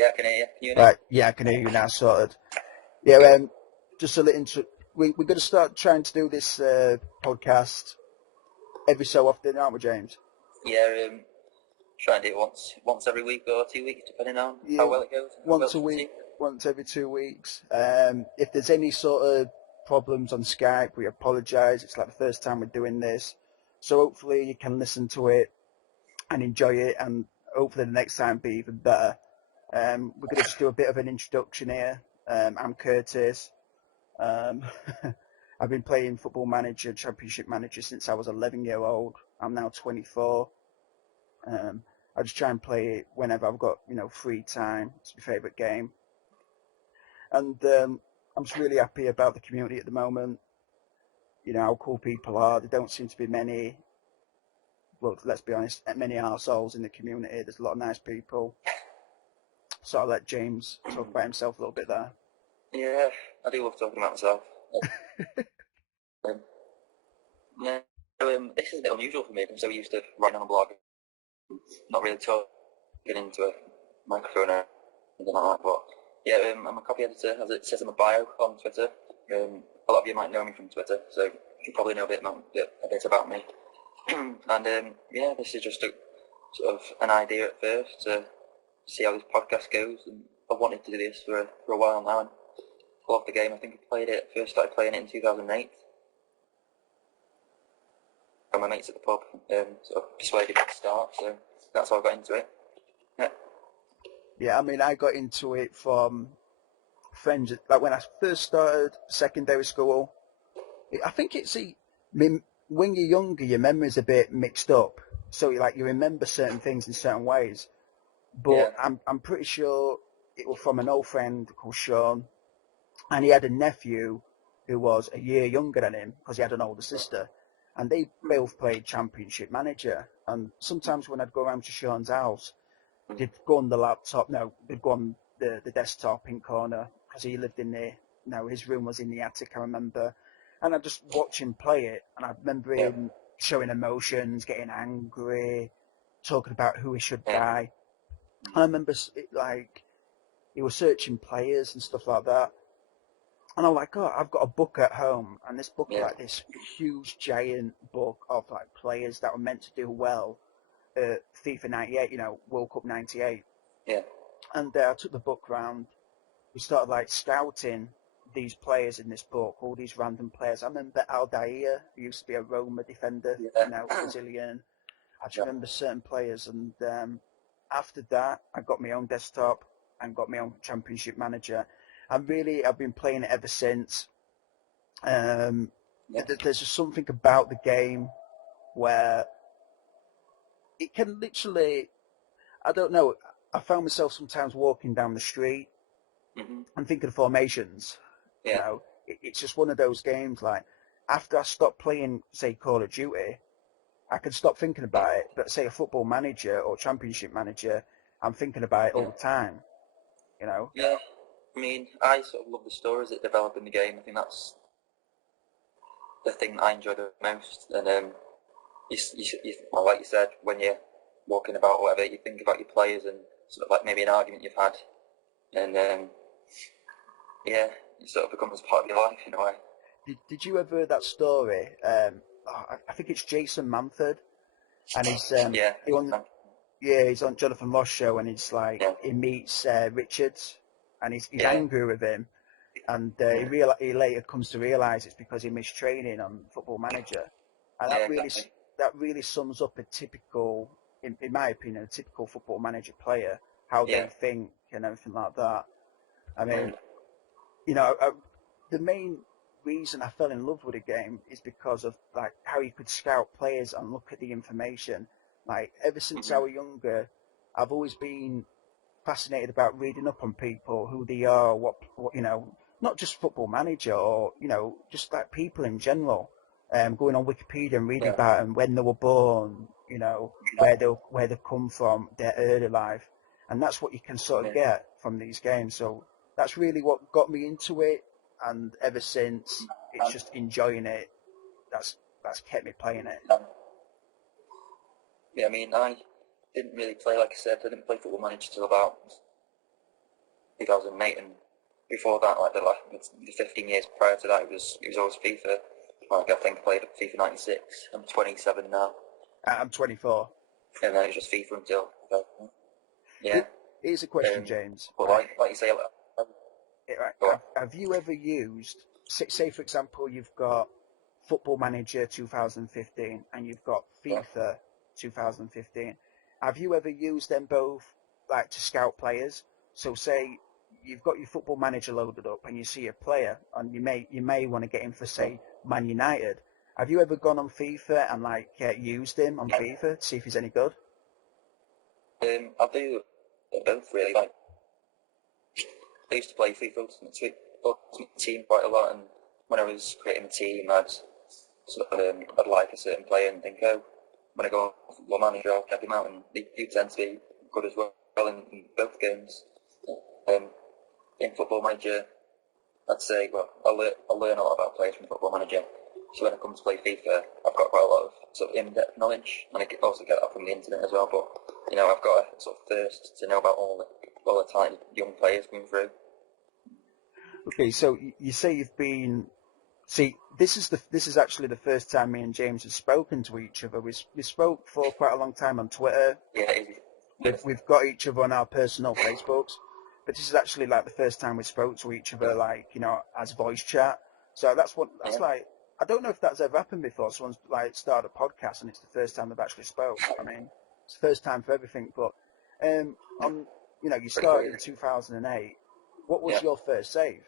Yeah, I can hear you. Can you hear me? Right, yeah, I can hear you now, sorted. Yeah, Good. just a little we're going to start trying to do this podcast every so often, aren't we, James? Yeah, try and do it once every week or 2 weeks, depending on Yeah, how well it goes and how well once it's a received. week, once every 2 weeks. If there's any sort of problems on Skype, we apologise. It's like the first time we're doing this. So hopefully you can listen to it and enjoy it, and hopefully the next time be even better. We're going to just do a bit of an introduction here. I'm Curtis. Um, I've been playing Football Manager, Championship Manager since I was 11-year-old. I'm now 24. Um, I just try and play it whenever I've got, free time. It's my favourite game. And I'm just really happy about the community at the moment. You know, how cool people are. There don't seem to be many, well, let's be honest, many arseholes in the community. There's a lot of nice people. So I'll let James talk about himself a little bit there. Yeah, I do love talking about myself. Um, yeah, this is a bit unusual for me. I'm so used to writing on a blog, not really talking into a microphone or anything like that. But yeah, I'm a copy editor, as it says in my bio on Twitter. A lot of you might know me from Twitter, so you probably know a bit about me. And yeah, this is just a sort of an idea at first to see how this podcast goes. And I've wanted to do this for a while now, and I love the game. I think I first started playing it in 2008. And my mates at the pub sort of persuaded me to start, so that's how I got into it. Yeah. Yeah, I mean, I got into it from friends. Like when I first started secondary school, I think when you're younger, your memory's a bit mixed up. So you remember certain things in certain ways. But Yeah. I'm pretty sure it was from an old friend called Sean, and he had a nephew who was a year younger than him because he had an older sister, and they both played Championship Manager. And sometimes when I'd go around to Sean's house, they'd go on the laptop. No, they'd go on the desktop in corner because he lived in there. No, his room was in the attic, I remember. And I'd just watch him play it, and I remember Yeah. him showing emotions, getting angry, talking about who he should Yeah. buy. I remember he was searching players and stuff like that. And I'm like, oh, I've got a book at home, and this book Yeah. like this huge giant book of like players that were meant to do well at FIFA 98, World Cup 98. Yeah. And I took the book round. We started like scouting these players in this book, all these random players. I remember Aldair, who used to be a Roma defender, Yeah. Brazilian. I just Yeah. remember certain players, and after that, I got my own desktop and got my own Championship Manager. I've been playing it ever since. Um, Yeah. there's just something about the game where it can literally, I don't know, I found myself sometimes walking down the street Mm-hmm. and thinking of formations. Yeah. It's just one of those games like, after I stop playing, say, Call of Duty, I can stop thinking about it. But say a Football Manager or Championship Manager, I'm thinking about it all Yeah. the time, you know? Yeah. I mean, I sort of love the stories that develop in the game. I think that's the thing that I enjoy the most. And well, like you said, when you're walking about or whatever, you think about your players and sort of like maybe an argument you've had, and yeah, it sort of becomes part of your life in a way. Did you ever hear that story? I think it's Jason Manford, and Yeah. he's on Jonathan Ross show, and Yeah. he meets Richards, and he's Yeah. angry with him, and Yeah. he later comes to realise it's because he missed training on Football Manager, and Yeah. Exactly. that really sums up a typical, in my opinion, a typical Football Manager player, how Yeah. they think and everything like that. I Mm. mean, the main reason I fell in love with the game is because of like how you could scout players and look at the information. Like ever since I Mm-hmm. was younger, I've always been fascinated about reading up on people, who they are, what not just Football Manager or just like people in general. Going on Wikipedia and reading Yeah. about them, when they were born, where they come from, their early life, and that's what you can sort of Yeah. get from these games. So that's really what got me into it, and ever since, it's just enjoying it. That's kept me playing it. Yeah. I mean, I didn't really play, like I said, I didn't play Football Manager till about 2008, and before that, like the 15 years prior to that, it was always FIFA. Like I think I played FIFA 96. I'm 27 now. I'm 24. And then it was just FIFA until. Yeah. Here's a question, James. But like you say, have you ever used, say for example, you've got Football Manager 2015 and you've got FIFA 2015. Have you ever used them both like to scout players? So say you've got your Football Manager loaded up and you see a player and you may want to get him for say Man United. Have you ever gone on FIFA and like used him on FIFA to see if he's any good? I do both really. Like I used to play FIFA Ultimate Team quite a lot, and when I was creating a team, I'd like a certain player and think, oh, when I go on Football Manager, I'll check him out, and they do tend to be good as well in both games. In Football Manager, I'd say, well, I'll learn a lot about players from Football Manager. So when I come to play FIFA, I've got quite a lot of sort of in-depth knowledge, and I also get that from the internet as well. But I've got a sort of thirst to know about all the talented young players coming through. Okay, so you say you've been. See, this is actually the first time me and James have spoken to each other. We spoke for quite a long time on Twitter. Yeah, we've got each other on our personal Facebooks, but this is actually like the first time we spoke to each other, like as voice chat. So that's like. I don't know if that's ever happened before. Someone's like started a podcast and it's the first time they've actually spoke. I mean, it's the first time for everything. But you started in 2008. What was your first save?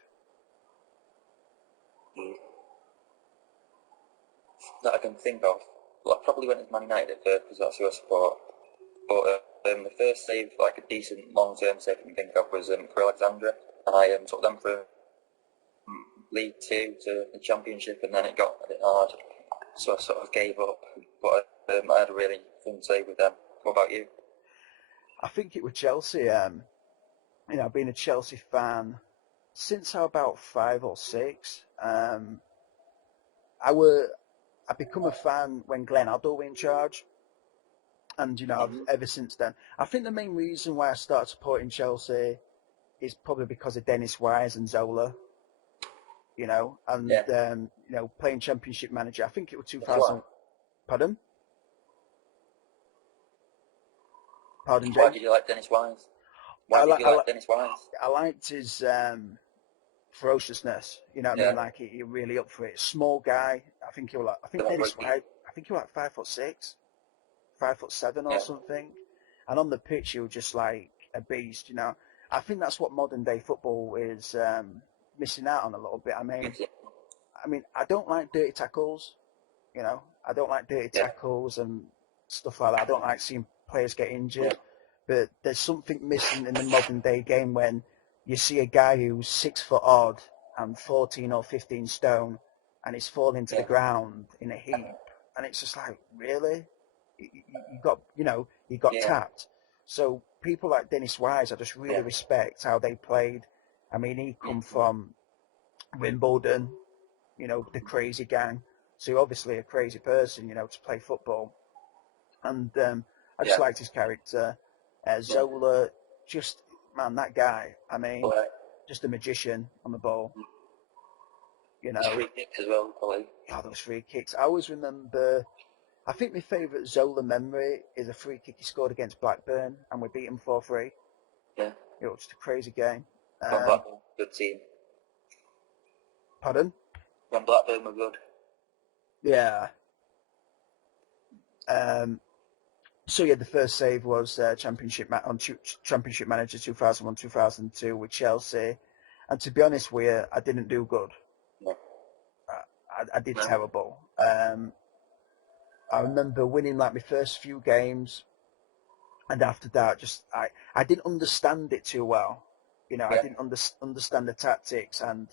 That I can think of. Well, I probably went as Man United at first because that's who I support. But the first save, like a decent long-term save I can think of, was for Alexandra, and I took them from League 2 to the Championship, and then it got a bit hard, so I sort of gave up. But I had a really fun save with them. What about you? I think it was Chelsea. I've been a Chelsea fan since I was about 5 or 6. I become a fan when Glenn Hoddle was in charge, and ever since then. I think the main reason why I started supporting Chelsea is probably because of Dennis Wise and Zola. Playing Championship Manager. I think it was 2000. Pardon? Pardon, James? Why did you like Dennis Wise? Dennis Wise? I liked his ferociousness. You know what I mean? Like he really up for it. Small guy. I think Dennis Wise. I think he was like 5'6", 5'7" or something. And on the pitch, he was just like a beast. I think that's what modern day football is. Missing out on a little bit. I mean, I don't like dirty tackles. I don't like dirty tackles and stuff like that. I don't like seeing players get injured. But there's something missing in the modern day game when you see a guy who's 6 foot odd and 14 or 15 stone, and he's falling to the ground in a heap, and it's just like, really, you got tapped. So people like Dennis Wise, I just really respect how they played. I mean, he come from Wimbledon, the crazy gang. So obviously a crazy person, to play football. And I just liked his character. Zola, that guy. I mean, just a magician on the ball. Free kicks as well, probably. Oh, those free kicks. I always remember. I think my favourite Zola memory is a free kick he scored against Blackburn, and we beat him 4-3. Yeah. It was just a crazy game. Blackburn, good team. Pardon? When Blackburn were good. Yeah. So the first save was Championship Manager 2001-2002 with Chelsea, and to be honest with you, I didn't do good. No. I did terrible. I remember winning like my first few games, and after that, just I didn't understand it too well. I didn't understand the tactics, and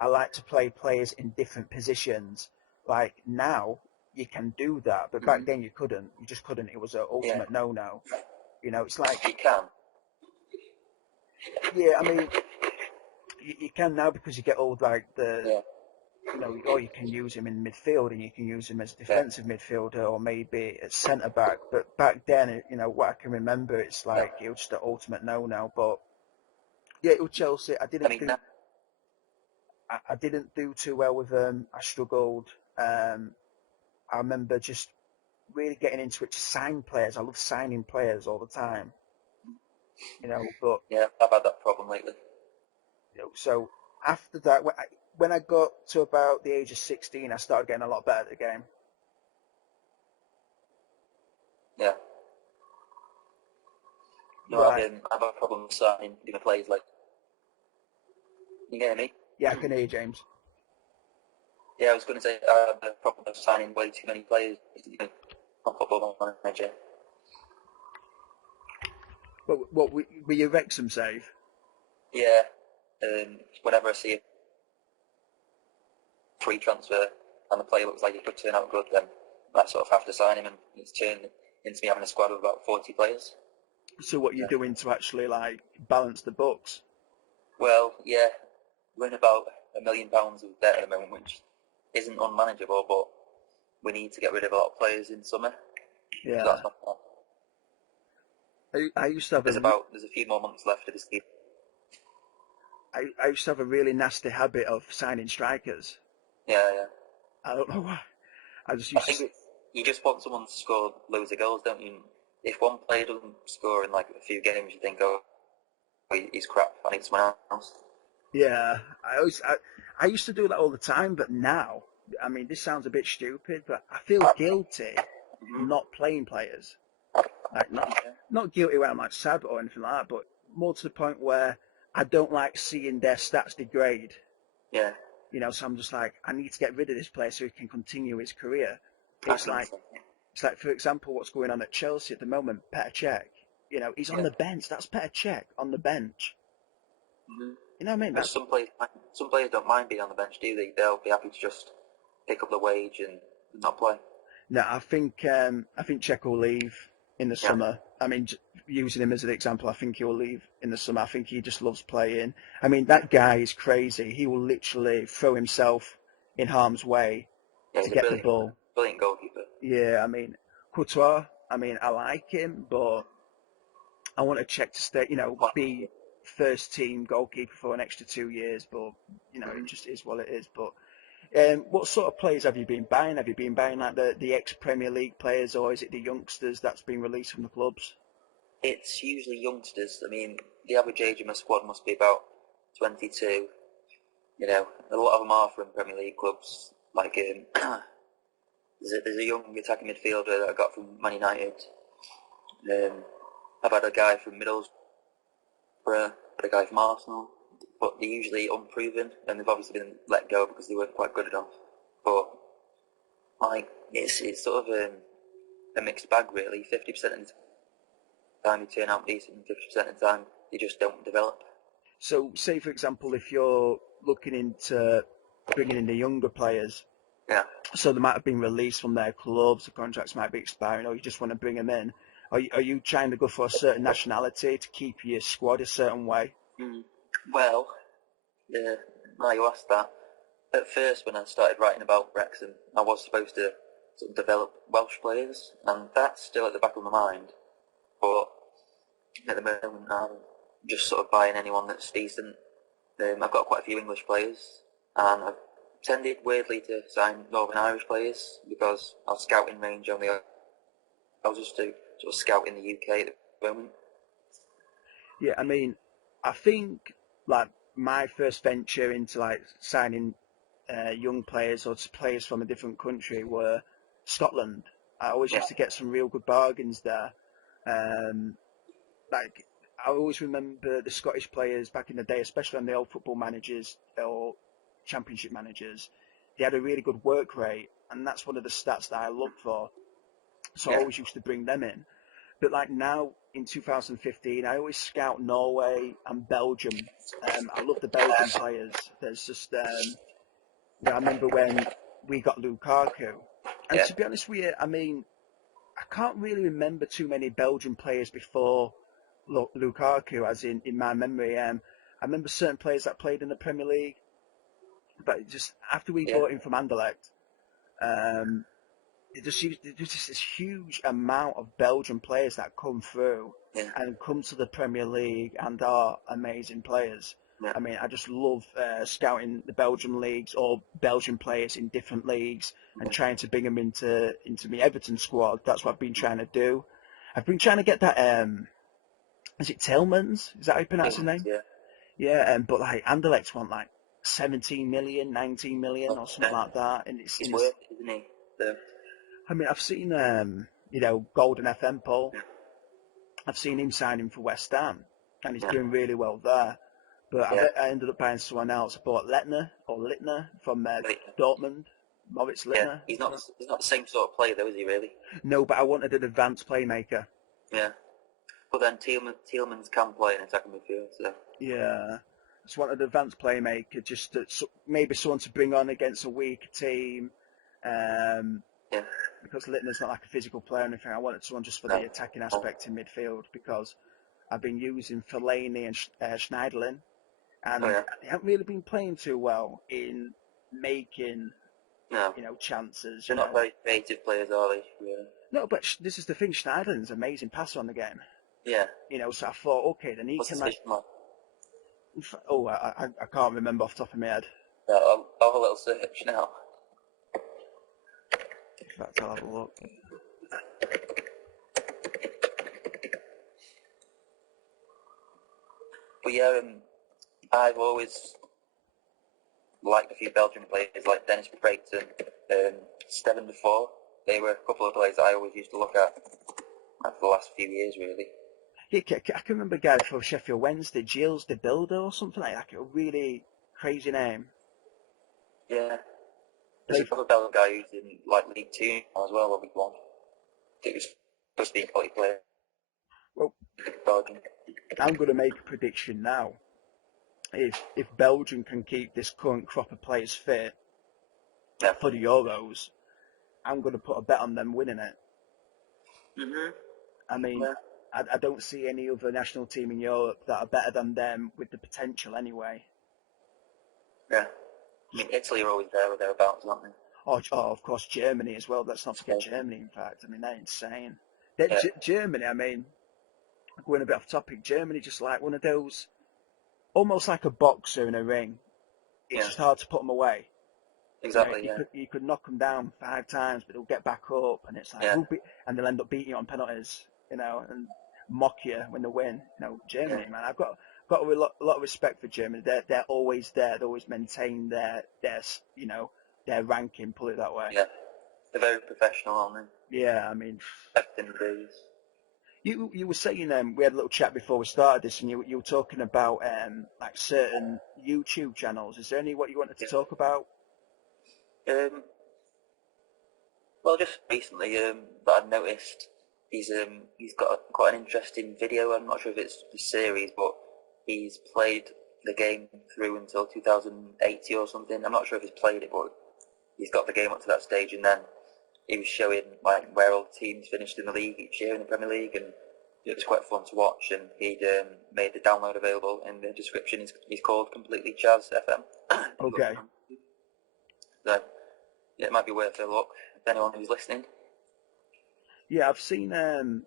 I like to play players in different positions. Like now, you can do that, but back then you couldn't. You just couldn't. It was an ultimate no-no. It's like... You can. Yeah, I mean, you can now because you get all like the... or you can use him in midfield and you can use him as defensive midfielder or maybe at centre-back. But back then, what I can remember, it's like it was just the ultimate no-no. But Yeah, it was Chelsea. I I mean, didn't do too well with them. I struggled. I remember just really getting into it to sign players. I love signing players all the time, but yeah, I've had that problem lately. so after that, when I got to about the age of 16, I started getting a lot better at the game. Yeah. No, Right. I've had a problem signing players like. You get me? Yeah, I can hear you, James. Yeah, I was going to say I had a problem of signing way too many players. On Football Manager. But what were you Wrexham save? Yeah. Whenever I see a free transfer and the player looks like he could turn out good, then I sort of have to sign him, and it's turned into me having a squad of about 40 players. So what you're doing to actually like balance the books? Well, yeah, we're in about £1 million of debt at the moment, which isn't unmanageable, but we need to get rid of a lot of players in summer. Yeah. So that's my plan. I used to have there's a few more months left of this season. I used to have a really nasty habit of signing strikers. Yeah. I don't know why. I think you just want someone to score loads of goals, don't you? If one player doesn't score in like a few games, you think, oh, he's crap. I need someone else. Yeah, I used to do that all the time, but now, I mean, this sounds a bit stupid, but I feel guilty not playing players. Like not guilty where I'm like sad or anything like that, but more to the point where I don't like seeing their stats degrade. Yeah. So I'm just like, I need to get rid of this player so he can continue his career. It's like, for example, what's going on at Chelsea at the moment, Petr Cech. He's on the bench. That's Petr Cech on the bench. Mm-hmm. You know what I mean? But some players don't mind being on the bench, do they? They'll be happy to just pick up the wage and not play. No, I think Cech will leave in the summer. I mean, using him as an example, I think he'll leave in the summer. I think he just loves playing. I mean, that guy is crazy. He will literally throw himself in harm's way to get the ball. Brilliant goalkeeper. Yeah, I mean, Courtois, I like him, but I want to Cech to stay, be first team goalkeeper for an extra 2 years, but, it just is what it is. But what sort of players have you been buying? Have you been buying like the ex-Premier League players, or is it the youngsters that's been released from the clubs? It's usually youngsters. I mean, the average age of my squad must be about 22. A lot of them are from Premier League clubs. Like, there's a young attacking midfielder that I got from Man United. I've had a guy from Middlesbrough, a guy from Arsenal, but they're usually unproven, and they've obviously been let go because they weren't quite good enough. But it's sort of a mixed bag, really. 50% of the time you turn out decent, and 50% of the time you just don't develop. So, say for example, if you're looking into bringing in the younger players, so they might have been released from their clubs, the contracts might be expiring, or you just want to bring them in. Are you trying to go for a certain nationality to keep your squad a certain way? Well, now you asked that. At first, when I started writing about Wrexham, I was supposed to sort of develop Welsh players, and that's still at the back of my mind. But at the moment, I'm just sort of buying anyone that's decent. I've got quite a few English players, and I've tended weirdly to sign Northern Irish players because our scouting range only allows us to sort of scout in the UK at the moment. Yeah, I mean, I think like my first venture into like signing young players or players from a different country were Scotland. I always used to get some real good bargains there. Like I always remember the Scottish players back in the day, especially on the old Football Managers or Championship Managers. They had a really good work rate, and that's one of the stats that I look for. So I always used to bring them in. But like now in 2015, I always scout Norway and Belgium. I love the Belgian players. There's just, I remember when we got Lukaku. And to be honest with you, I mean, I can't really remember too many Belgian players before Lukaku, as in my memory. I remember certain players that played in the Premier League, but just after we bought him from Anderlecht, there's just this huge amount of Belgian players that come through, Yeah. and come to the Premier League and are amazing players. Yeah. I mean, I just love scouting the Belgian leagues or Belgian players in different leagues and trying to bring them into my Everton squad. That's what I've been trying to do. I've been trying to get that. Is it Tillmans? Is that how you pronounce his name? Yeah. Yeah, but like Anderlecht want like 17 million, 19 million or something Yeah. like that, and He's worth it, isn't he? So, I mean, I've seen Golden FM Paul. yeah. I've seen him signing for West Ham, and he's Yeah. doing really well there. But Yeah. I ended up buying someone else. I bought Littner from Right. Dortmund, Moritz Yeah. Littner. He's not the same sort of player though, is he really? No, but I wanted an advanced playmaker. Yeah. But then Tielemans can play in attacking midfield, so Yeah, just wanted an advanced playmaker, just maybe someone to bring on against a weaker team. yeah. Because Littner's not like a physical player or anything. I wanted someone just for No. the attacking aspect in midfield because I've been using Fellaini and Schneiderlin, and Oh yeah. they haven't really been playing too well in making No. chances. They're not very creative players, are they? Really? No, but this is the thing. Schneiderlin's an amazing passer on the game. Yeah. So I thought, okay, then he What's can his like. position like? Oh, I can't remember off the top of my head. Yeah, I'll have a little search now. In fact, I'll have a look. But yeah, I've always liked a few Belgian players like Dennis Brayton, Steven Defour. They were a couple of players that I always used to look at for the last few years, really. Yeah, I can remember a guy for Sheffield Wednesday, Gilles de Builder or something like that. A really crazy name. Yeah. There's another Belgian guy who's in like League Two as well, or League One. It was supposed to be a quality player. Well, Belgian. I'm going to make a prediction now. If Belgium can keep this current crop of players fit for the Euros, I'm going to put a bet on them winning it. Mhm. I mean, Yeah. I don't see any other national team in Europe that are better than them with the potential anyway. Yeah. I mean, Italy are always there or thereabouts, aren't they? Oh, of course, Germany as well. Let's not forget Germany, in fact. I mean, they're insane. Germany, I mean, going a bit off topic, Germany just like one of those, almost like a boxer in a ring. It's just hard to put them away. Exactly, You could knock them down 5 times, but they'll get back up, and it's like, and they'll end up beating you on penalties, and mock you when they win. Germany, man, I've got a lot of respect for Germany. They're always there. They always maintain their ranking. Put it that way. Yeah, they're very professional, aren't they? Yeah, I mean, days. You were saying we had a little chat before we started this, and you were talking about like certain YouTube channels. Is there any what you wanted to talk about? Well, just recently that I've noticed he's got quite an interesting video. I'm not sure if it's the series, but he's played the game through until 2080 or something. I'm not sure if he's played it, but he's got the game up to that stage, and then he was showing like where all the teams finished in the league each year in the Premier League, and it was quite fun to watch. And he'd made the download available in the description. He's called Completely Chaz FM. Okay. So yeah, it might be worth a look if anyone who's listening. Yeah, I've seen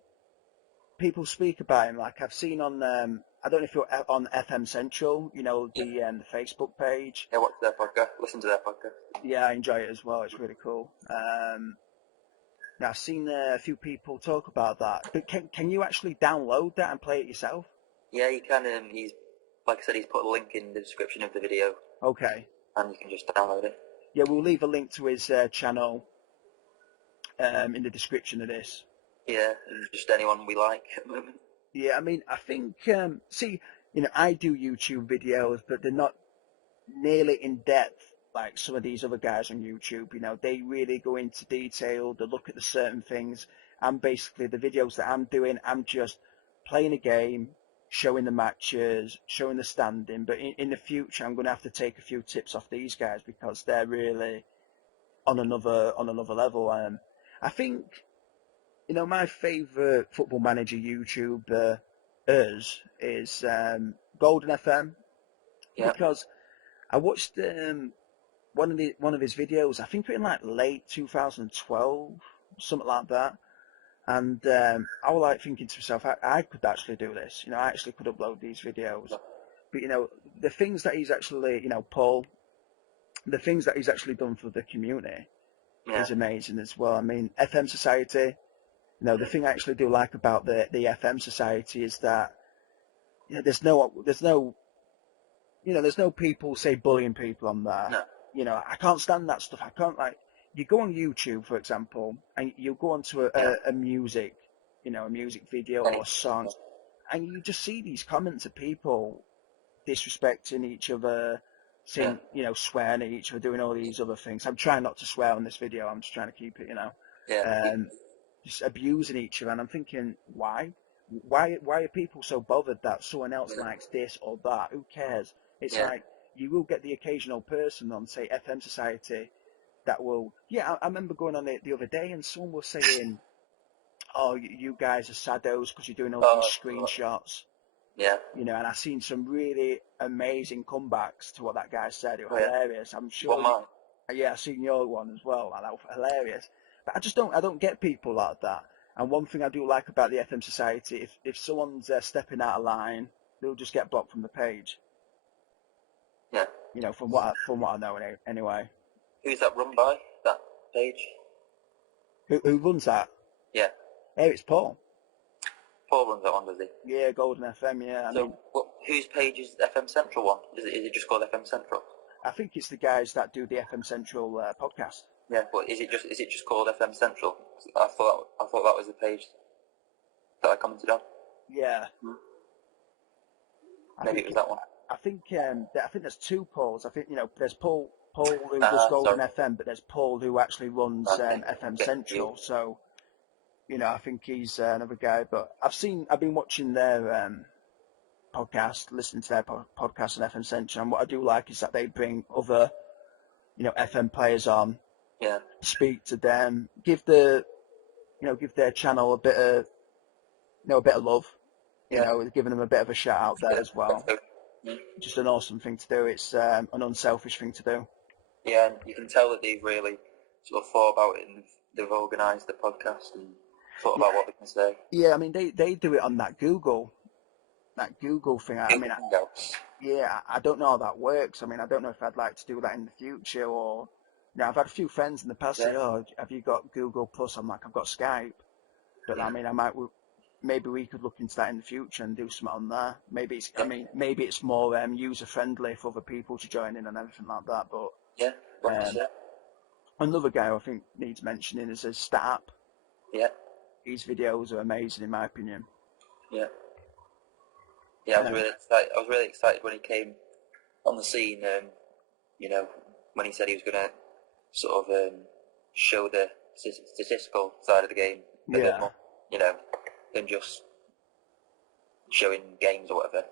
people speak about him. Like I've seen on I don't know if you're on FM Central, the Facebook page. Yeah, watch their podcast. Listen to their podcast. Yeah, I enjoy it as well. It's really cool. Now I've seen a few people talk about that. But can you actually download that and play it yourself? Yeah, you can. He's like I said, he's put a link in the description of the video. Okay. And you can just download it. Yeah, we'll leave a link to his channel in the description of this. Yeah, just anyone we like at the moment. Yeah, I mean, I think, I do YouTube videos, but they're not nearly in depth like some of these other guys on YouTube. They really go into detail, they look at the certain things. And basically, the videos that I'm doing, I'm just playing a game, showing the matches, showing the standing. But in the future, I'm going to have to take a few tips off these guys because they're really on another level. I think, my favourite Football Manager YouTuber is Golden FM, because I watched one of his videos. I think in like late 2012, something like that. And I was like thinking to myself, I could actually do this. You know, I actually could upload these videos. But you know, the things that he's actually, you know, Paul, the things that he's actually done for the community Yeah. is amazing as well. I mean, FM Society. You know, the thing I actually do like about the FM Society is that, you know, there's no there's no people say bullying people on there. No. You know, I can't stand that stuff. I can't like you go on YouTube, for example, and you go onto a music, you know, a music video or a song, and you just see these comments of people disrespecting each other, saying, you know, swearing at each other, doing all these other things. I'm trying not to swear on this video. I'm just trying to keep it, you know, Yeah. just abusing each other. And I'm thinking, why? Why are people so bothered that someone else likes this or that? Who cares? It's like you will get the occasional person on, say, FM Society that will. Yeah, I remember going on it the other day, and someone was saying, "Oh, you guys are saddos because you're doing all these screenshots." Yeah. You know, and I've seen some really amazing comebacks to what that guy said. It was hilarious. I'm sure. Yeah, I've seen your one as well, and that was hilarious. But I don't get people like that. And one thing I do like about the FM Society, if someone's stepping out of line, they'll just get blocked from the page. Yeah. You know, from what I know anyway. Who's that run by? That page? Who runs that? Yeah. Hey, it's Paul. Paul runs that one, does he? Yeah, Golden FM. Yeah. Whose page is FM Central one? Is it just called FM Central? I think it's the guys that do the FM Central podcast. Yeah, but is it just called FM Central? I thought that was the page that I commented on. Yeah. Maybe it was that one. I think there's two Pauls. I think, you know, there's Paul who does Golden FM, but there's Paul who actually runs FM Central. So, you know, I think he's another guy. But I've been watching their podcast, listening to their podcast on FM Central, and what I do like is that they bring other, you know, FM players on, speak to them, give their channel a bit of love, you know, giving them a bit of a shout out there as well. Just an awesome thing to do. It's an unselfish thing to do. Yeah, and you can tell that they've really sort of thought about it, and they've organised the podcast and thought about what they can say. Yeah, I mean, they do it on that Google thing. I mean, I don't know how that works. I mean, I don't know if I'd like to do that in the future, or, you know, I've had a few friends in the past say, "Oh, have you got Google Plus?" I'm like, "I've got Skype," but I mean, maybe we could look into that in the future and do something on there. Maybe it's more user friendly for other people to join in and everything like that. But another guy I think needs mentioning is Statap. Yeah. His videos are amazing in my opinion. Yeah. Yeah, I was really excited when he came on the scene. You know, when he said he was going to sort of show the statistical side of the game a bit more. You know, than just showing games or whatever.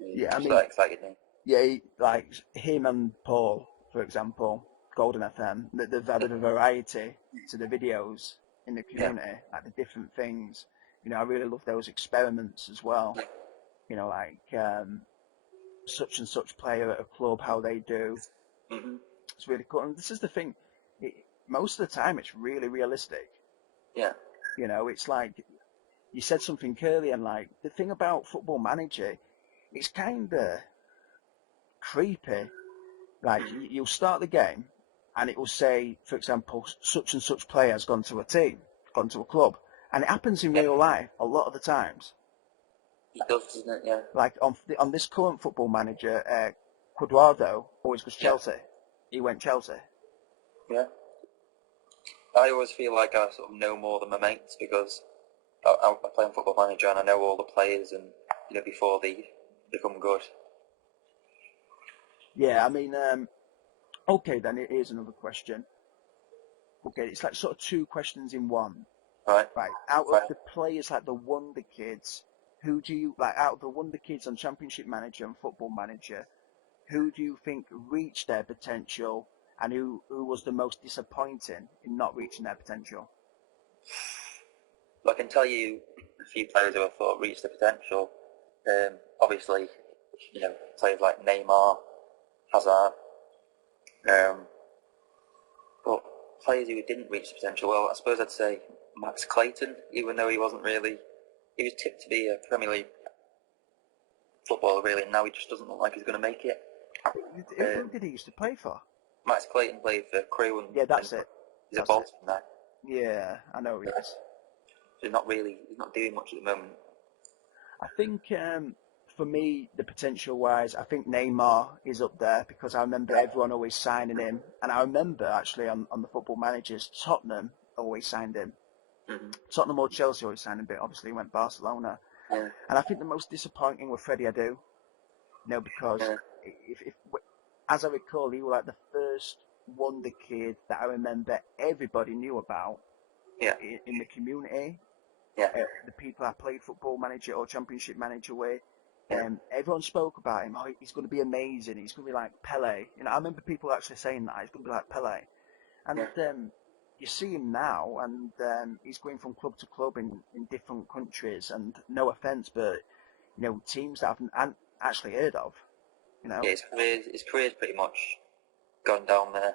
Yeah, I mean, that excited me. Yeah, like him and Paul, for example, Golden FM, they've added a variety to the videos in the community, like the different things. You know, I really love those experiments as well. Yeah. You know, like such and such player at a club, how they do. Mm-hmm. It's really cool. And this is the thing, most of the time it's really realistic. Yeah. You know, it's like, you said something earlier, and like, the thing about Football Manager, it's kind of creepy. Like, you'll start the game, and it will say, for example, such and such player has gone to a team, gone to a club. And it happens in real life a lot of the times. It does, doesn't it? Yeah. Like, on this current Football Manager, Cuadrado always goes Chelsea. He went Chelsea. Yeah. I always feel like I sort of know more than my mates, because I play on Football Manager and I know all the players, and, you know, before they become good. Yeah, I mean, okay then, here's another question. Okay, it's like sort of two questions in one. Right. Out of the players, like the Wonder Kids, who do you, like, out of the Wonder Kids on Championship Manager and Football Manager, who do you think reached their potential, and who was the most disappointing in not reaching their potential? I can tell you a few players who I thought reached their potential. Obviously, you know, players like Neymar, Hazard. But players who didn't reach the potential, well, I suppose I'd say Max Clayton, even though he wasn't really, he was tipped to be a Premier League footballer really, and now he just doesn't look like he's going to make it. Who did he used to play for? Max Clayton played for Crewe, and Yeah, that's it. He's at Bolton now. Yeah, I know he is. So he's not doing much at the moment. I think for me, the potential-wise, I think Neymar is up there because I remember everyone always signing him, and I remember actually on the Football Managers, Tottenham always signed him. Mm-hmm. Tottenham or Chelsea always signed him, but obviously he went Barcelona. Yeah. And I think the most disappointing was Freddie Adu, because if as I recall, he was like the first wonder kid that I remember everybody knew about in the community. Yeah. The people I played Football Manager or Championship Manager with, everyone spoke about him. Oh, he's going to be amazing. He's going to be like Pele. I remember people actually saying that he's going to be like Pele. And you see him now, and he's going from club to club in different countries. And no offense, but teams that I haven't actually heard of. Yeah, his career's pretty much gone down there.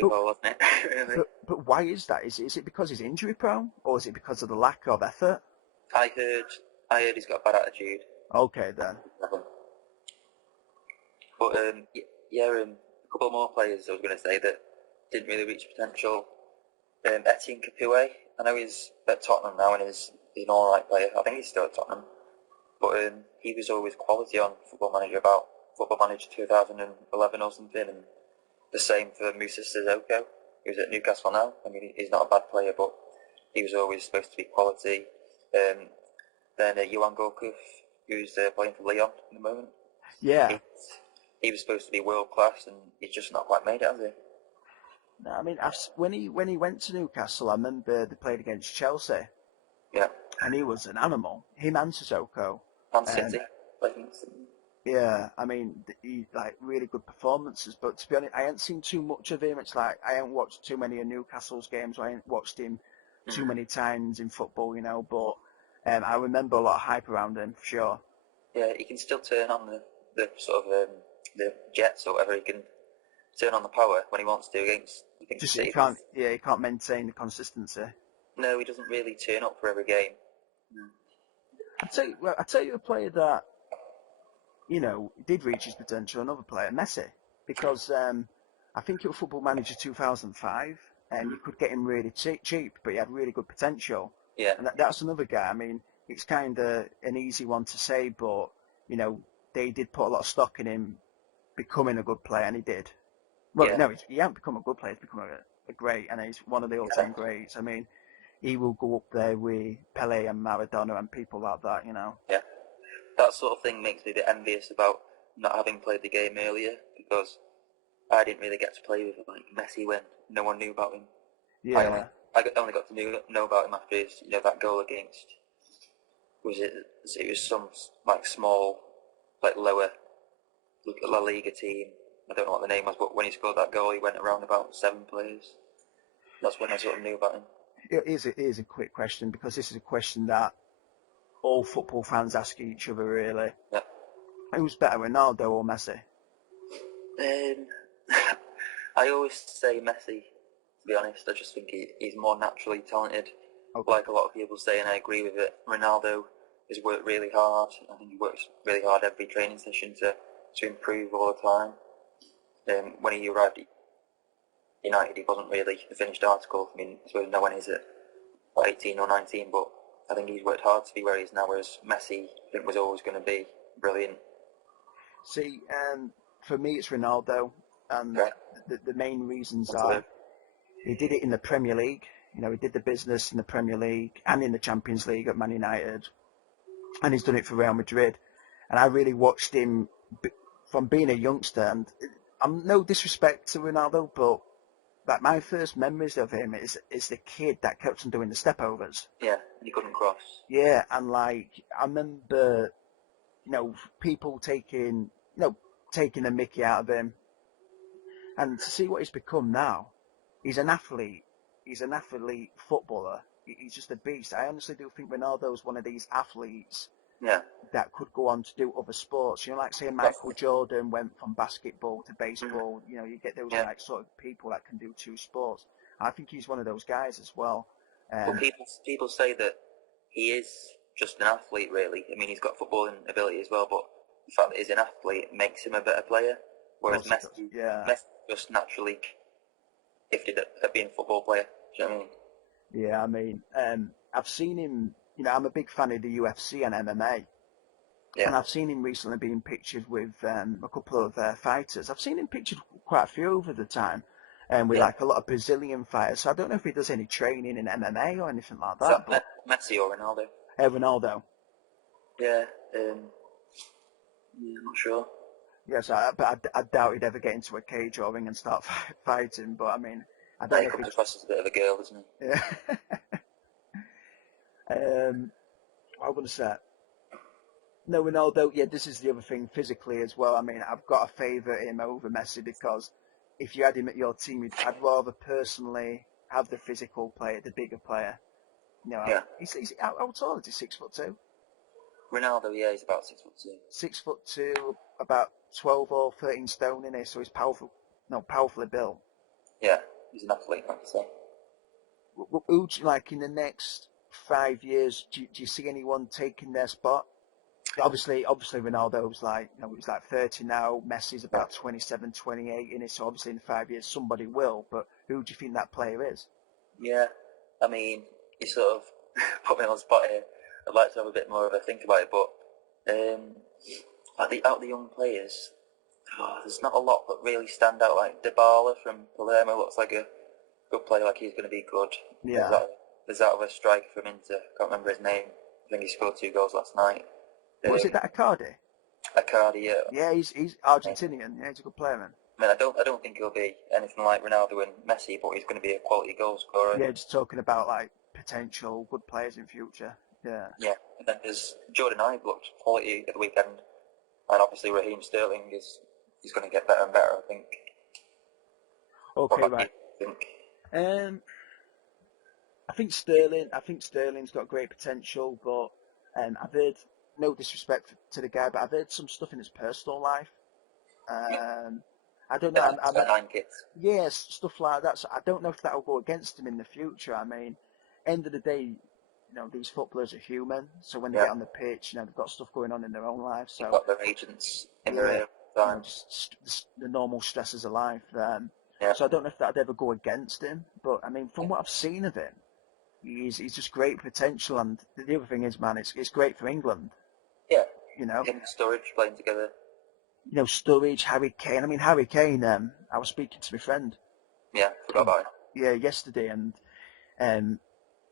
Well, wasn't it? Really. But why is that? Is it because he's injury prone, or is it because of the lack of effort? I heard he's got a bad attitude. Okay then. But a couple more players I was going to say that didn't really reach potential. Etienne Capoue, I know he's at Tottenham now and he's an alright player. I think he's still at Tottenham. But he was always quality on Football Manager 2011 or something, and the same for Moussa Sissoko, who's at Newcastle now. I mean, he's not a bad player, but he was always supposed to be quality. Then Yohan Gourcuff, who's playing for Lyon at the moment. Yeah. He was supposed to be world class, and he's just not quite made it, has he? No, I mean, when he went to Newcastle, I remember they played against Chelsea. Yeah. And he was an animal. Him and Sissoko. Man City. Yeah, I mean, he like really good performances. But to be honest, I haven't seen too much of him. It's like I haven't watched too many of Newcastle's games. I haven't watched him too many times in football, But I remember a lot of hype around him for sure. Yeah, he can still turn on the sort of the jets or whatever. He can turn on the power when he wants to against. He can't maintain the consistency. No, he doesn't really turn up for every game. I tell you a player that did reach his potential. Another player, Messi, because I think it was Football Manager 2005, and you could get him really cheap, but he had really good potential. Yeah. And that's another guy. I mean, it's kind of an easy one to say, but they did put a lot of stock in him becoming a good player, and he did. Well, no, he hasn't become a good player. He's become a great, and he's one of the all-time greats. I mean, he will go up there with Pele and Maradona and people like that, Yeah. That sort of thing makes me a bit envious about not having played the game earlier, because I didn't really get to play with Messi when no one knew about him. Yeah. I only got to know about him after his, that goal against. It was some small, lower La Liga team. I don't know what the name was, but when he scored that goal, he went around about 7 players. That's when I sort of knew about him. It is a quick question, because this is a question that all football fans ask each other, really. Yeah. Who's better, Ronaldo or Messi? I always say Messi, to be honest. I just think he's more naturally talented. Okay. Like a lot of people say, and I agree with it. Ronaldo has worked really hard. I think he works really hard every training session to improve all the time. When he arrived at United, he wasn't really the finished article. I mean, I suppose no one is at 18 or 19, but I think he's worked hard to be where he is now, whereas Messi, I think, was always going to be brilliant. See, for me, it's Ronaldo, and the main reasons are he did it in the Premier League. He did the business in the Premier League and in the Champions League at Man United, and he's done it for Real Madrid. And I really watched him from being a youngster, and I'm no disrespect to Ronaldo, but my first memories of him is the kid that kept on doing the stepovers. Yeah, he couldn't cross. Yeah, and I remember, people taking a mickey out of him, and to see what he's become now, he's an athlete. He's an athlete footballer. He's just a beast. I honestly do think Ronaldo's one of these athletes. Yeah. That could go on to do other sports. Like saying Michael Jordan went from basketball to baseball. You get those sort of people that can do 2 sports. I think he's one of those guys as well. But people say that he is just an athlete, really. I mean, he's got footballing ability as well, but the fact that he's an athlete makes him a better player. Whereas Messi just naturally gifted at being a football player. Do you know what I mean? Yeah, I mean, I've seen him. I'm a big fan of the UFC and MMA, Yeah. and I've seen him recently being pictured with a couple of fighters. I've seen him pictured quite a few over the time, and with like a lot of Brazilian fighters. So I don't know if he does any training in MMA or anything like Is that. that Messi or Ronaldo? Ronaldo. Yeah, I'm not sure. Yes, but I doubt he'd ever get into a cage or ring and start fighting. But I mean, I don't know He if comes across as a bit of a girl, doesn't he? Yeah. What I'm going to say. No, Ronaldo, yeah, this is the other thing physically as well. I mean, I've got to favour him over Messi because if you had him at your team, I'd rather personally have the physical player, the bigger player. Yeah. He's how tall is he? 6'2"? Ronaldo, yeah, he's about 6'2". 6'2", about 12 or 13 stone in here, so he's powerfully built. Yeah, he's an athlete, like I say. Who, like in the next 5 years, do you see anyone taking their spot? Obviously, Ronaldo's he's like 30 now. Messi's about 27, 28 in it. So obviously, in 5 years, somebody will. But who do you think that player is? Yeah, I mean, you sort of put me on the spot here. I'd like to have a bit more of a think about it, but out of the young players, there's not a lot that really stand out. Like Dybala from Palermo looks like a good player, like he's going to be good. Yeah. There's that other striker from Inter. I can't remember his name. I think he scored 2 goals last night. Was it that Icardi? Icardi, yeah. Yeah, he's Argentinian. Yeah, he's a good player, man. I mean, I don't think he'll be anything like Ronaldo and Messi, but he's going to be a quality goal scorer. Yeah, just talking about like potential good players in future. Yeah. Yeah, and then there's Jordan Ibe looked quality at the weekend, and obviously Raheem Sterling he's going to get better and better, I think. Okay, right. I think Sterling's got great potential, but I've heard, no disrespect to the guy, but I've heard some stuff in his personal life. I don't know. Got 9 kids. Yes, stuff like that. So I don't know if that'll go against him in the future. I mean, end of the day, these footballers are human. So when they get on the pitch, they've got stuff going on in their own lives. So they've got their agents in their time. Just the normal stresses of life. Yeah. So I don't know if that'd ever go against him. But I mean, from what I've seen of him, he's just great potential. And the other thing is, man, it's great for England. Yeah. Him and Sturridge playing together. Sturridge, Harry Kane. I mean, Harry Kane, I was speaking to my friend. Yeah, forgot about it. Yeah, yesterday, and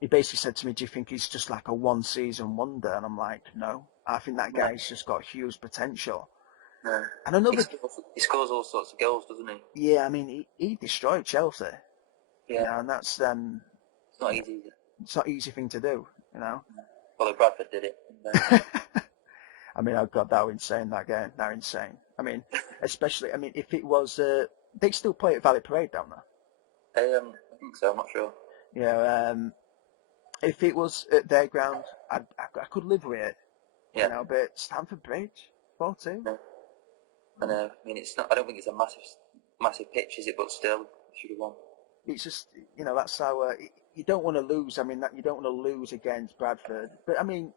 he basically said to me, do you think he's just like a one-season wonder? And I'm like, no. I think that guy's just got huge potential. Yeah. And he scores all sorts of goals, doesn't he? Yeah, I mean, he destroyed Chelsea. Yeah. And that's... it's not easy. It's not an easy thing to do, Well, Bradford did it. I mean, oh God, that was insane, that game. That was insane. I mean, especially, if it was... they still play at Valley Parade down there? I think so, I'm not sure. Yeah, if it was at their ground, I could live with it. Yeah. But Stamford Bridge, 4-2. No. I know. I mean, it's not. I don't think it's a massive pitch, is it? But still, should have won. It's just, that's how you don't want to lose. I mean, you don't want to lose against Bradford, but I mean,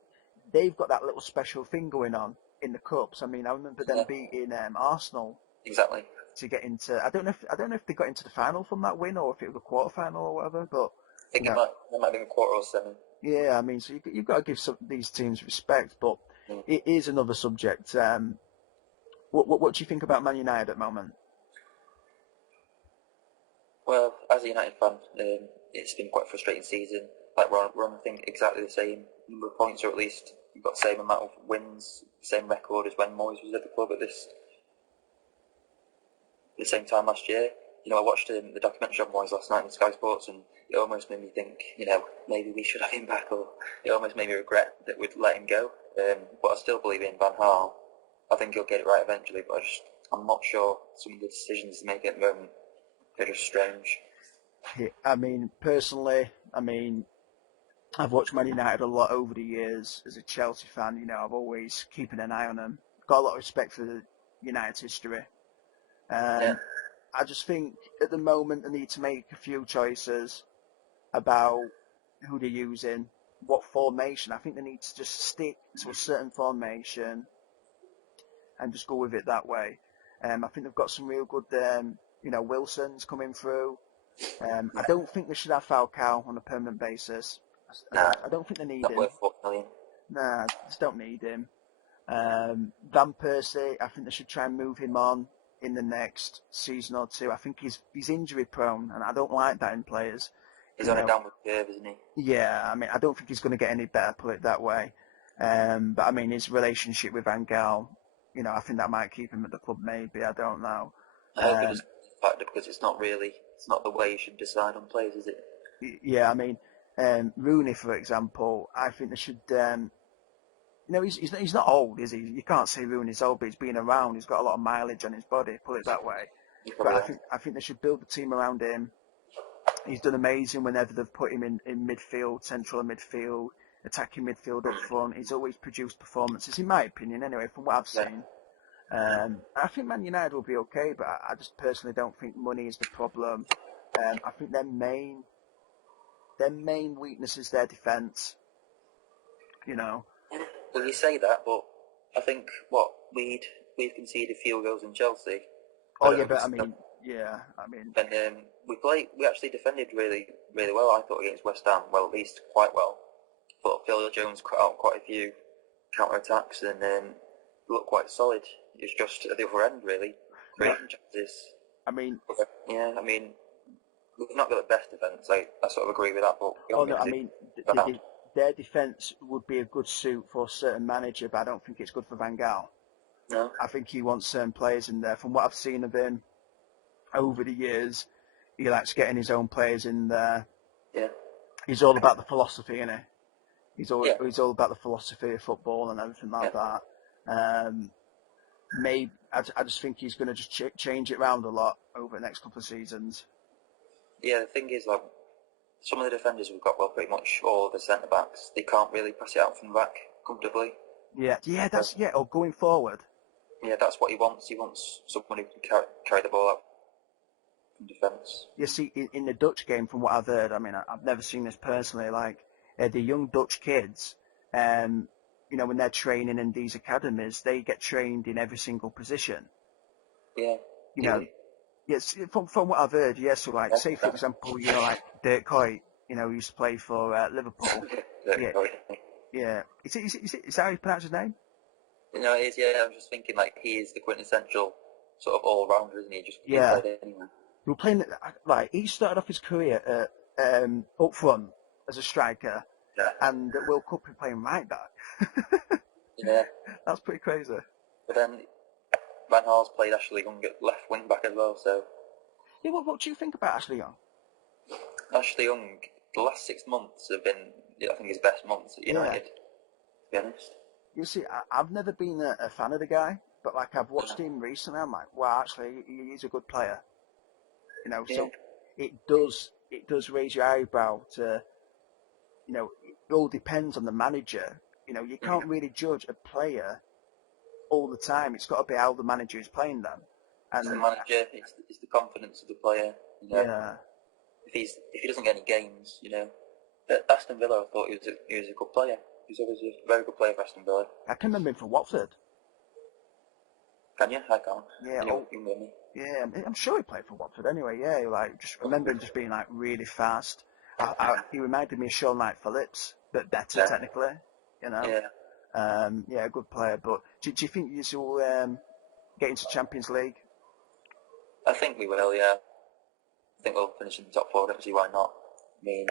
they've got that little special thing going on in the cups. I mean, I remember them beating Arsenal. Exactly. To get into, I don't know if they got into the final from that win or if it was a quarter final or whatever. But I think it might be a quarter or semi. Yeah, I mean, so you've got to give these teams respect, but it is another subject. What do you think about Man United at the moment? Well, as a United fan, it's been quite a frustrating season. Like we're on I think exactly the same number of points, or at least we've got the same amount of wins, same record as when Moyes was at the club at the same time last year. I watched the documentary on Moyes last night on Sky Sports, and it almost made me think, maybe we should have him back, or it almost made me regret that we'd let him go. But I still believe in Van Gaal. I think he'll get it right eventually, but I'm not sure some of the decisions he's making at the moment. They're just strange. Yeah, I mean, personally, I've watched Man United a lot over the years. As a Chelsea fan, I've always keeping an eye on them. Got a lot of respect for United's history. I just think at the moment they need to make a few choices about who they're using, what formation. I think they need to just stick to a certain formation and just go with it that way. I think they've got some real good, Wilsons coming through. I don't think they should have Falcao on a permanent basis. Nah, I don't think they need not him. worth 40 million. Nah, just don't need him. Van Persie, I think they should try and move him on in the next season or two. I think he's injury prone, and I don't like that in players. He's on a downward curve, isn't he? Yeah, I mean, I don't think he's going to get any better, put it that way. But I mean, his relationship with Van Gaal, I think that might keep him at the club. Maybe, I don't know. I hope it doesn't factor because it's not the way you should decide on players, is it? Yeah, I mean, Rooney, for example, I think they should. He's not old, is he? You can't say Rooney's old, but he's been around. He's got a lot of mileage on his body, put it that way. But I think they should build the team around him. He's done amazing whenever they've put him in midfield, central midfield, attacking midfield up front. He's always produced performances, in my opinion, anyway, from what I've seen. I think Man United will be okay, but I just personally don't think money is the problem. I think their main weakness is their defence. Well, you say that, but I think we've conceded fewer goals in Chelsea. Oh yeah, but I mean. And we actually defended really, really well, I thought, against West Ham. Well, at least quite well. But Phil Jones cut out quite a few counter-attacks and looked quite solid. It's just at the other end, really. Creating chances. I mean... Yeah, I mean, we've not got the best defence. I sort of agree with that, but... their defence would be a good suit for a certain manager, but I don't think it's good for Van Gaal. No. I think he wants certain players in there. From what I've seen of him over the years, he likes getting his own players in there. Yeah. He's all about the philosophy, isn't he? He's all about the philosophy of football and everything like that. Maybe I just think he's going to just change it around a lot over the next couple of seasons. Yeah, the thing is, like, some of the defenders we've got, well, pretty much all of the centre backs, they can't really pass it out from the back comfortably. Yeah, or going forward. Yeah, that's what he wants. He wants someone who can carry the ball out from defence. You see, in the Dutch game, from what I've heard, I mean, I've never seen this personally, like, the young Dutch kids, when they're training in these academies, they get trained in every single position. Yeah. Yes, from what I've heard, yes. So, like, say for example, like Dirk Kuyt, who used to play for Liverpool. Yeah. Is that how you pronounce his name? No, it is. Yeah, I'm just thinking like he is the quintessential sort of all-rounder, isn't he? Just anyway. We were playing like he started off his career up front as a striker, and at World Cup he's playing right back. Yeah, that's pretty crazy. But then Van Gaal's played Ashley Young at left wing back as well, so... Yeah, what do you think about Ashley Young? Ashley Young, the last 6 months have been, I think, his best months at United, to be honest. You see, I've never been a fan of the guy, but, like, I've watched him recently, I'm like, wow, actually, he's a good player. So it does raise your eyebrow to, it all depends on the manager. You can't really judge a player all the time. It's got to be how the manager is playing them. And the manager, it's the confidence of the player. Yeah. If he doesn't get any games, at Aston Villa, I thought he was a good player. He's always a very good player for Aston Villa. I can remember him from Watford. Can you? I can't. Yeah. Yeah, I'm sure he played for Watford anyway. Yeah, like just remember him just being like really fast. He reminded me of Sean Knight Phillips, but better technically. Yeah, a good player. But do you think you will get into Champions League? I think we will. Yeah, I think we'll finish in the top 4. I don't see why not. I mean,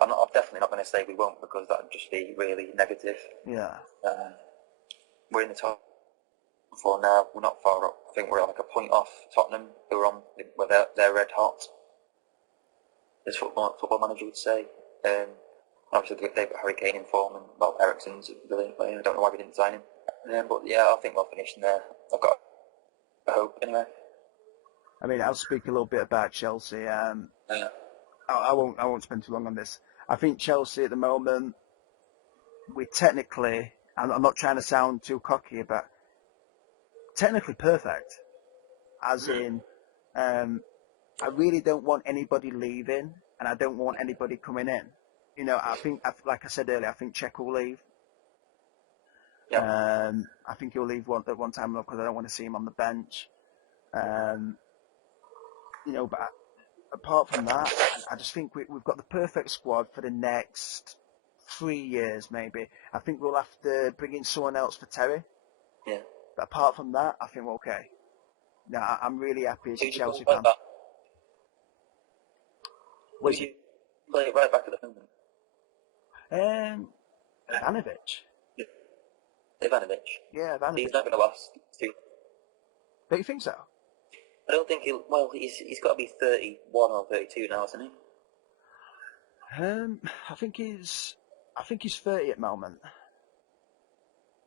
I'm definitely not going to say we won't because that would just be really negative. Yeah. We're in the top 4 now. We're not far up. I think we're like a point off Tottenham, who are on where they're red hot. As football manager would say. Obviously they've got Harry Kane in form and Eriksen's a brilliant player. I don't know why we didn't sign him. But yeah, I think we'll finish in there. I've got a hope anyway. I mean, I'll speak a little bit about Chelsea. I won't spend too long on this. I think Chelsea at the moment, we're technically, I'm not trying to sound too cocky, but technically perfect. As in, I really don't want anybody leaving, and I don't want anybody coming in. You know, I think, like I said earlier, I think Czech will leave. Yeah. I think he'll leave at one time because I don't want to see him on the bench. You know, but apart from that, I just think we've got the perfect squad for the next 3 years, maybe. I think we'll have to bring in someone else for Terry. Yeah. But apart from that, I think we're okay. No, I'm really happy as a Who do you Chelsea play fan. right back? Who Was do it? you play right back at the moment? Ivanovic. Ivanovic. Yeah, He's Ivanovic. not going to last too. Don't you think so? I don't think he'll. Well, he's got to be 31 or 32 now, isn't he? I think he's 30 at the moment.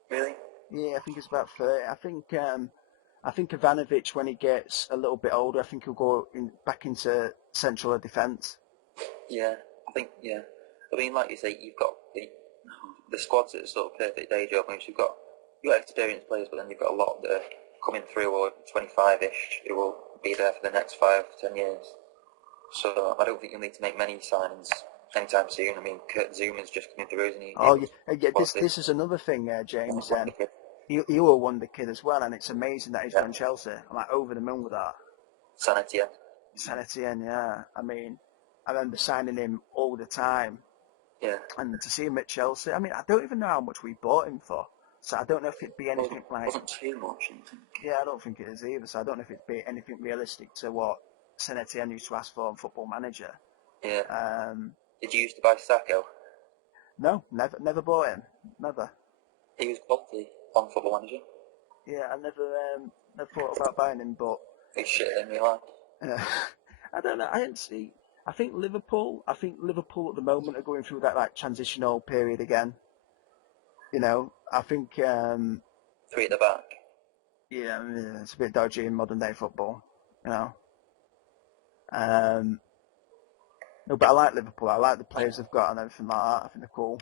Really? Yeah, I think he's about 30. I think Ivanovic, when he gets a little bit older, I think he'll go back into central defence. Yeah, I think. Yeah, I mean, like you say, you've got the squad's at a sort of perfect age. I mean, you've got experienced players, but then you've got a lot that are coming through or 25-ish who will be there for the next 5-10 years. So I don't think you'll need to make many signings anytime soon. I mean, Kurt Zuma's just coming through, isn't he? Oh, yeah. This is another thing, James. He will won the kid as well, and it's amazing that he's done Chelsea. I'm like over the moon with that. San Etienne. San Etienne, yeah. I mean, I remember signing him all the time. Yeah. And to see him at Chelsea, I mean, I don't even know how much we bought him for. So I don't know if it'd be anything Well, like... Wasn't too much, I think. Yeah, I don't think it is either. So I don't know if it'd be anything realistic to what San Etienne used to ask for on Football Manager. Yeah. Did you used to buy Sacco? No, never bought him. Never. He was quality on Football Manager. Yeah, I never thought about buying him, but... He's shit in real life. I don't know. I think Liverpool at the moment are going through that like transitional period again. You know, I think 3 at the back. yeah, it's a bit dodgy in modern day football. You know, no, but I like Liverpool. I like the players they've got and everything like that. I think they're cool.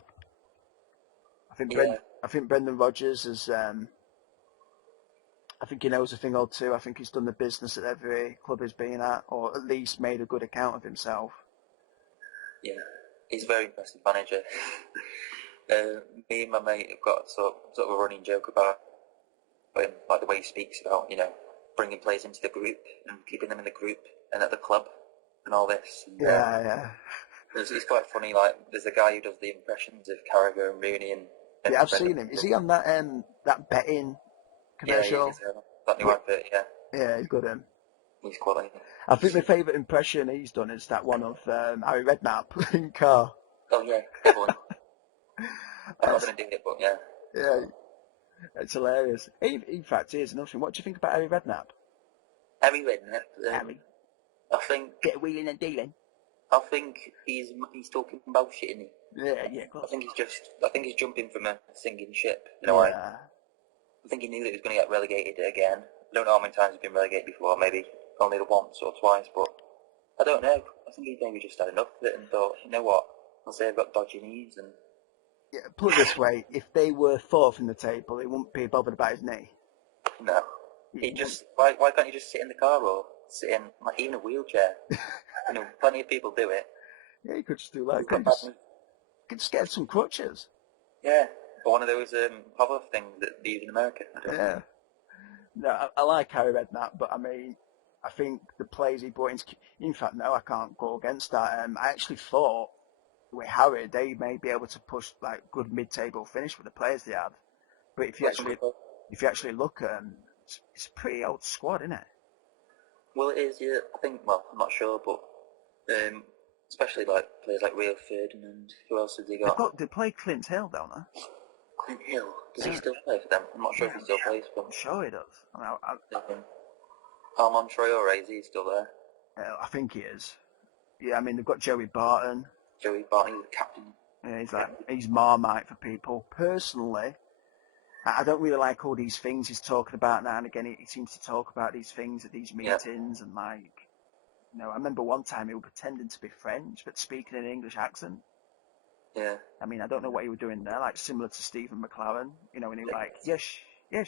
I think Brendan Rodgers is. I think he knows a thing or two. I think he's done the business at every club he's been at, or at least made a good account of himself. Yeah, he's a very impressive manager. Me and my mate have got sort of a running joke about him, like the way he speaks about, you know, bringing players into the group and keeping them in the group and at the club and all this. And, Yeah. It's quite funny. Like, there's a guy who does the impressions of Carragher and Rooney and Yeah, I've seen him. Is he on that betting commercial? Yeah, he's that new advert. Yeah, Yeah, he's good. he's quality. I think my favourite impression he's done is that one of Harry Redknapp in car. Oh yeah, good one. I'm not going to do it, but yeah. Yeah, it's hilarious. In fact, here's another thing. What do you think about Harry Redknapp? Harry Redknapp. Harry, I think get a wheeling and dealing. I think he's talking bullshit, isn't he? Yeah, of course. I think he's jumping from a sinking ship. You know, yeah. I think he knew that he was going to get relegated again. I don't know how many times he's been relegated before. Maybe only the once or twice, but I don't know. I think he maybe just had enough of it and thought, you know what? I'll say I've got dodgy knees and. Yeah, put it this way: if they were fourth in the table, he wouldn't be bothered about his knee. No. He just why can't you just sit in the car or sit in like even a wheelchair? You know, plenty of people do it. Yeah, he could just do that. He could just get some crutches. Yeah, or one of those hover things that they use in America. I don't know. No, I like Harry Redknapp, but I mean, I think the players he brought in fact, no, I can't go against that. I actually thought with Harry, they may be able to push like good mid-table finish with the players they had. But if you actually look at them, it's a pretty old squad, isn't it? Well, it is. Yeah, I think. Well, I'm not sure, but especially like players like Rio Ferdinand. Who else have they got? They play Clint Hill, don't they? Clint Hill. Does he still play for them? I'm not sure if he still plays for them. I'm sure he does. I mean, Armand Traore, is he still there? I think he is. Yeah, I mean they've got Joey Barton. Joey Barton, he's the captain. Yeah, he's Marmite for people. Personally, I don't really like all these things he's talking about now and again. He seems to talk about these things at these meetings and like, you know, I remember one time he was pretending to be French but speaking in an English accent. Yeah. I mean, I don't know what he was doing there, like similar to Stephen McLaren, you know, when he was like, yes. Yeah,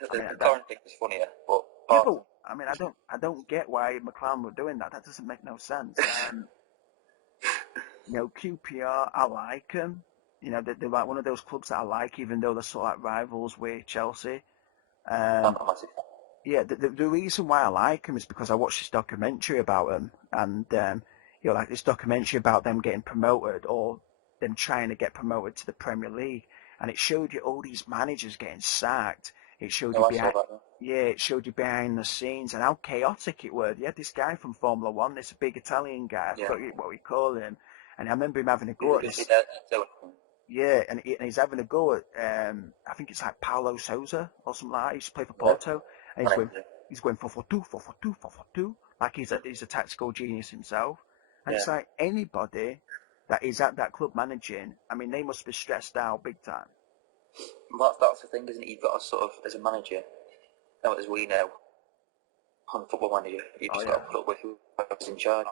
the current thing is funnier, but. I mean, I don't get why McLaren was doing that. That doesn't make no sense. QPR, I like them. They're like one of those clubs that I like, even though they're sort of like rivals with Chelsea. I'm Um, a massive fan. yeah, the reason why I like them is because I watched this documentary about them, and like this documentary about them getting promoted or them trying to get promoted to the Premier League, and it showed you all these managers getting sacked. It showed you No, I saw behind, that. yeah, it showed you behind the scenes and how chaotic it was. You had this guy from Formula One, this big Italian guy, I Yeah. forgot what we call him, and I remember him having a Is go it at just this. so Yeah, and he's having a go at I think it's like Paulo Sousa or something like that. He used to play for yeah. Porto, and I he's going 4-4-2, 4-4-2, 4-4-2, like he's a tactical genius himself. And Yeah. it's like anybody that is at that club managing, I mean, they must be stressed out big time. That's the thing, isn't it? You've got to sort of, as a manager, as we know, on a football manager, you've Oh just yeah, got to put up with whoever's in charge.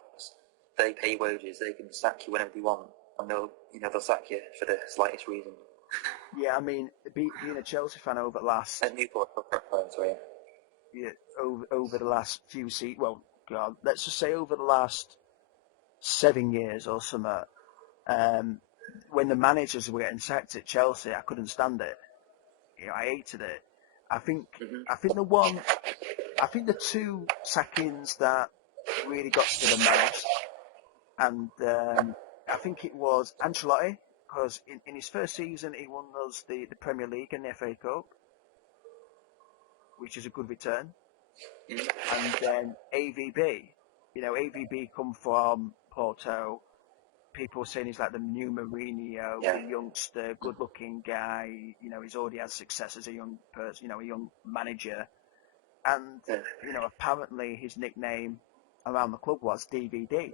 They pay wages, they can sack you whenever they want, and they'll sack you for the slightest reason. yeah. I mean, being a Chelsea fan over the last And Newport, sorry. yeah, over the last few well, God, let's just say over the last 7 years or something. Um, when the managers were getting sacked at Chelsea, I couldn't stand it. I hated it. I think Mm-hmm. I think the two sackings that really got to me the most, and I think it was Ancelotti, because in his first season he won us the Premier League and the FA Cup, which is a good return. Mm-hmm. And then AVB, AVB come from Porto. People are saying he's like the new Mourinho, Yeah. the youngster, good-looking guy. He's already had success as a young person, a young manager. And Yeah. apparently his nickname around the club was DVD.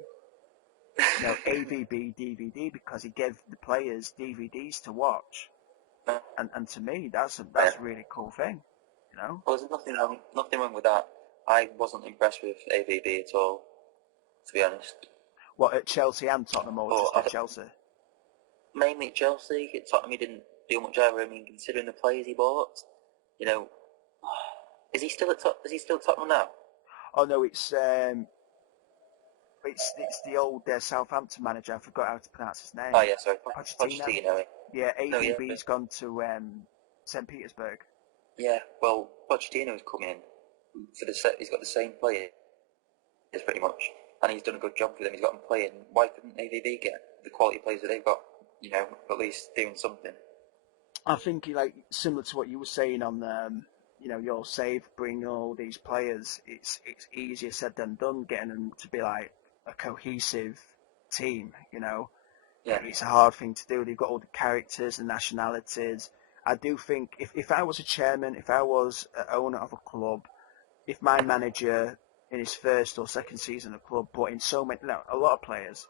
AVB DVD, because he gave the players DVDs to watch. And to me, that's a really cool thing. Well, there's nothing wrong with that. I wasn't impressed with AVB at all, to be honest. What, at Chelsea and Tottenham, or just at Chelsea? Mainly at Chelsea. At Tottenham, he didn't do much either. I mean, considering the players he bought, is he still at Tottenham now? Oh no, it's the old Southampton manager. I forgot how to pronounce his name. Oh yeah, sorry, Pochettino. Pochettino. Yeah, No, yeah, AVB's gone to St. Petersburg. yeah. Well, Pochettino's come in for the set. He's got the same players pretty much, and he's done a good job for them. He's got them playing. Why couldn't AVB get the quality players that they've got? At least doing something. I think similar to what you were saying on your save, bring all these players. It's easier said than done getting them to be like a cohesive team. Yeah. It's a hard thing to do. They've got all the characters and nationalities. I do think if I was a chairman, if I was an owner of a club, if my manager in his first or second season of the club brought in a lot of players,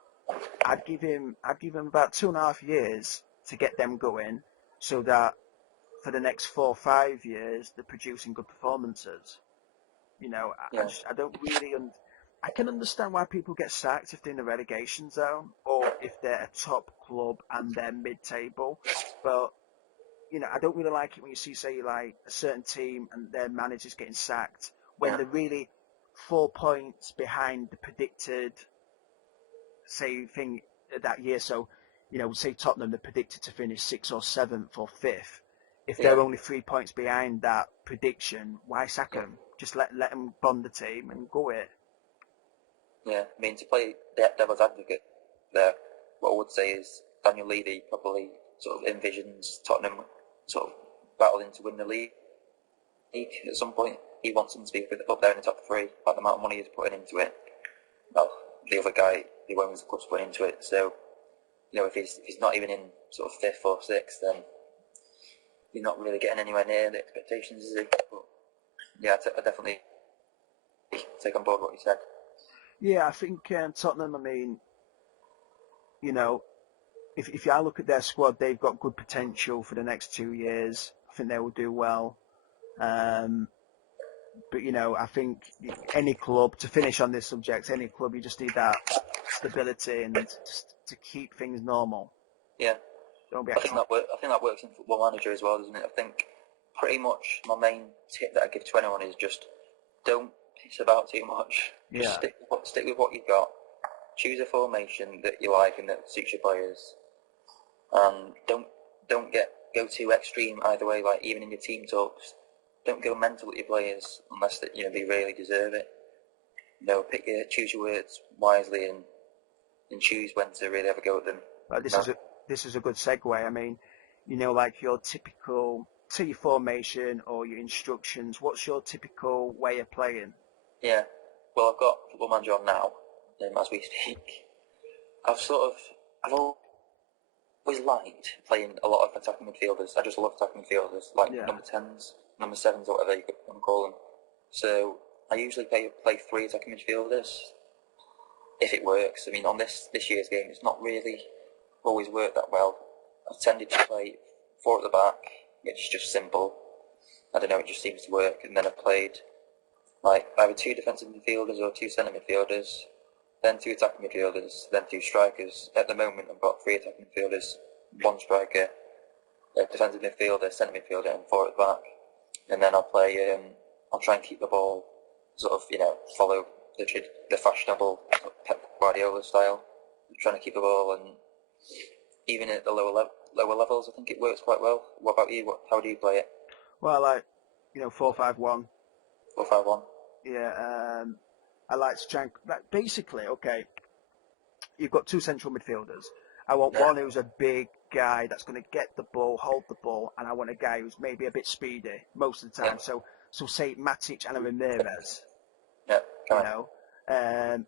I'd give him about 2.5 years to get them going, so that for the next 4 or 5 years they're producing good performances. I don't really. I can understand why people get sacked if they're in the relegation zone or if they're a top club and they're mid-table, but I don't really like it when you see, say, like a certain team and their managers getting sacked when they're really 4 points behind the predicted, say, thing that year. So, say Tottenham, they're predicted to finish 6th or 7th or 5th. If they're only 3 points behind that prediction, why sack them? Just let them bond the team and go it. Yeah, I mean, to play devil's advocate there, what I would say is Daniel Levy probably sort of envisions Tottenham sort of battling to win the league at some point. He wants them to be up there in the top three, like the amount of money he's putting into it. Well, the other guy, the owns the club's putting into it, so, if he's not even in sort of 5th or 6th, then you're not really getting anywhere near the expectations, is he? But, yeah, I definitely take on board what you said. Yeah, I think Tottenham, I mean, if I look at their squad, they've got good potential for the next 2 years. I think they will do well. But, I think any club, to finish on this subject, any club, you just need that stability and just to keep things normal. Yeah. Don't be I think that works in Football Manager as well, doesn't it? I think pretty much my main tip that I give to anyone is just don't piss about too much. Just stick with what you've got. choose a formation that you like and that suits your players, and don't go too extreme either way. Like even in your team talks, don't go mental with your players unless that they really deserve it. Choose your words wisely and choose when to really have a go at them. But this is a good segue. I mean, like your typical, say your formation or your instructions. What's your typical way of playing? Yeah, well, I've got Football Manager on now, as we speak. I've always liked playing a lot of attacking midfielders. I just love attacking midfielders, like number 10s, number 7s, or whatever you want to call them. So I usually play 3 attacking midfielders, if it works. I mean, on this year's game, it's not really always worked that well. I've tended to play 4 at the back, which is just simple. I don't know, it just seems to work. And then I've played like either 2 defensive midfielders or 2 centre midfielders, then 2 attacking midfielders, then 2 strikers. At the moment, I've got 3 attacking midfielders, 1 striker, a defensive midfielder, centre midfielder, and 4 at the back. And then I'll try and keep the ball, follow the fashionable Pep Guardiola style. I'm trying to keep the ball, and even at the lower levels, I think it works quite well. What about you? How do you play it? Well, I like 4-5-1. 4-5-1. Yeah, I like to try and basically. Okay, you've got 2 central midfielders. I want one who's a big guy that's going to get the ball, hold the ball, and I want a guy who's maybe a bit speedy most of the time. Yeah. So say Matic and Ramirez. Yeah.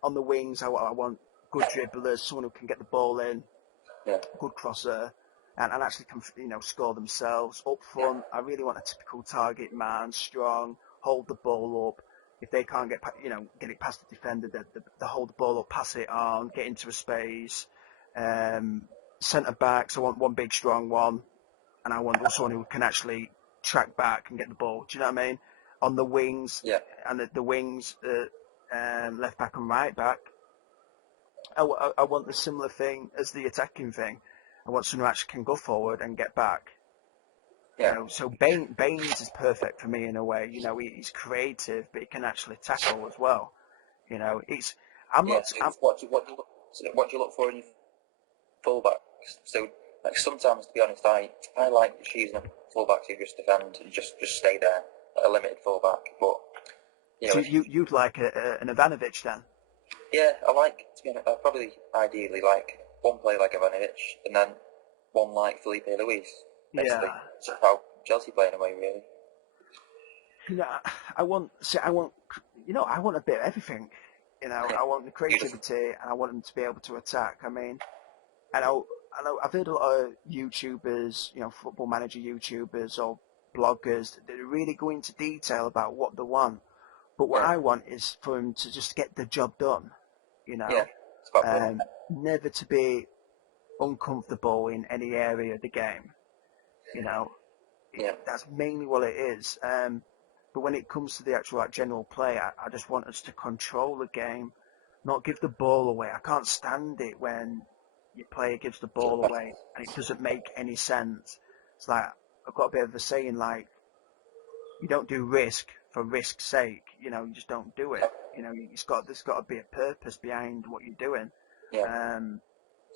On the wings, I want good dribblers, someone who can get the ball in, good crosser, and actually can score themselves. Up front, I really want a typical target man, strong, hold the ball up. If they can't get it past the defender, they hold the ball up, pass it on, get into a space. Centre backs, I want one big strong one, and I want someone who can actually track back and get the ball. Do you know what I mean? On the wings, and the wings, left back and right back, I want the similar thing as the attacking thing. I want someone who actually can go forward and get back. Yeah. So Baines is perfect for me in a way. He's creative, but he can actually tackle as well. What do you look for in your fullbacks? So, sometimes, to be honest, I like choosing a fullback who just defend and just stay there, a limited fullback. But so you'd like an Ivanovic then? Yeah, I like, to be honest, I probably ideally like one player like Ivanovic and then one like Felipe Luis. Basically, that's how Chelsea play in a way, really. I want a bit of everything. I want the creativity, and I want them to be able to attack. I mean, I know I've heard a lot of YouTubers, Football Manager YouTubers or bloggers that really go into detail about what they want. But what I want is for them to just get the job done. Never to be uncomfortable in any area of the game. That's mainly what it is. But when it comes to the actual general play, I just want us to control the game, not give the ball away. I can't stand it when your player gives the ball away and it doesn't make any sense. It's like, I've got a bit of a saying, like, you don't do risk for risk's sake. You just don't do it. There's got to be a purpose behind what you're doing. Yeah.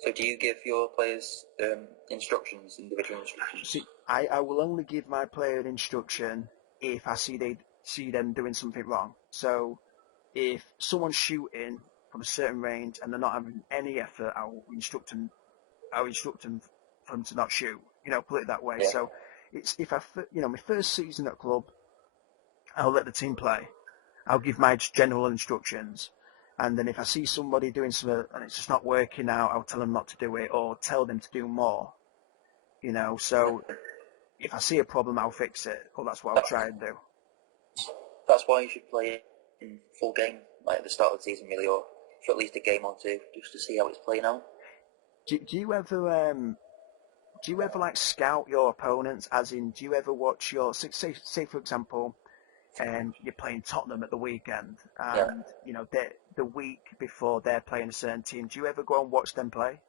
So do you give your players individual instructions? See, I will only give my player an instruction if I see them doing something wrong. So if someone's shooting from a certain range and they're not having any effort, I'll instruct them for them to not shoot. Put it that way. Yeah. So it's my first season at club, I'll let the team play. I'll give my general instructions. And then if I see somebody doing something and it's just not working out, I'll tell them not to do it or tell them to do more. So if I see a problem, I'll fix it. Or that's what I'll try and do. That's why you should play in full game, like at the start of the season, really, or for at least a game or two, just to see how it's playing out. Do you ever like scout your opponents? As in, do you ever watch your say for example, you're playing Tottenham at the weekend, and the week before they're playing a certain team. Do you ever go and watch them play?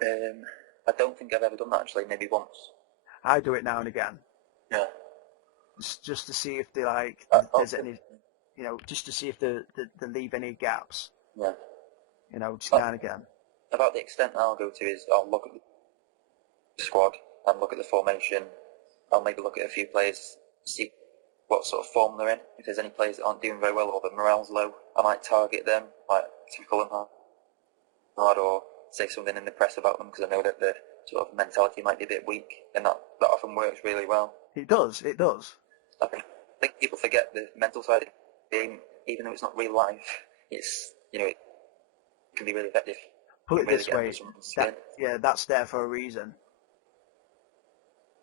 I don't think I've ever done that actually. Maybe once. I do it now and again. Yeah. Just to see if they there's any, just to see if they leave any gaps. Yeah. You know, just But now and again. about the extent I'll go to is I'll look at the squad and look at the formation. I'll maybe look at a few players, see what sort of form they're in. If there's any players that aren't doing very well or the morale's low, I might target them, like tackle them hard or say something in the press about them because I know that the sort of mentality might be a bit weak, and that often works really well. It does. It does. I think people forget the mental side of the game, even though it's not real life. It's, it can be really effective. Put it Really this get under way. someone's skin. That's there for a reason.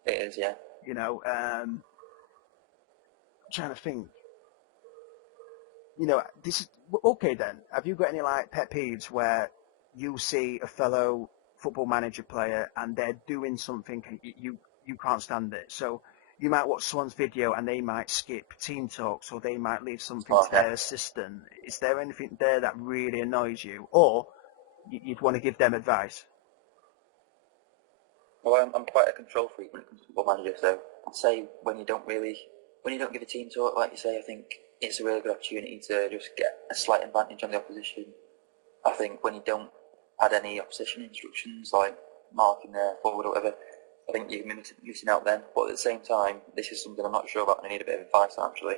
It is, yeah. You know, I'm trying to think. You know, this is okay. Then, have you got any like pet peeves where you see a fellow football manager player and they're doing something and you can't stand it? So you might watch someone's video and they might skip team talks or they might leave something to their assistant. Is there anything there that really annoys you, or you'd want to give them advice? Well, I'm quite a control freak when it comes to football manager, so I'd say when you don't give a team talk, like you say, I think it's a really good opportunity to just get a slight advantage on the opposition. I think when you don't add any opposition instructions, like marking their forward or whatever, I think you're missing out then. But at the same time, this is something I'm not sure about and I need a bit of advice on, actually.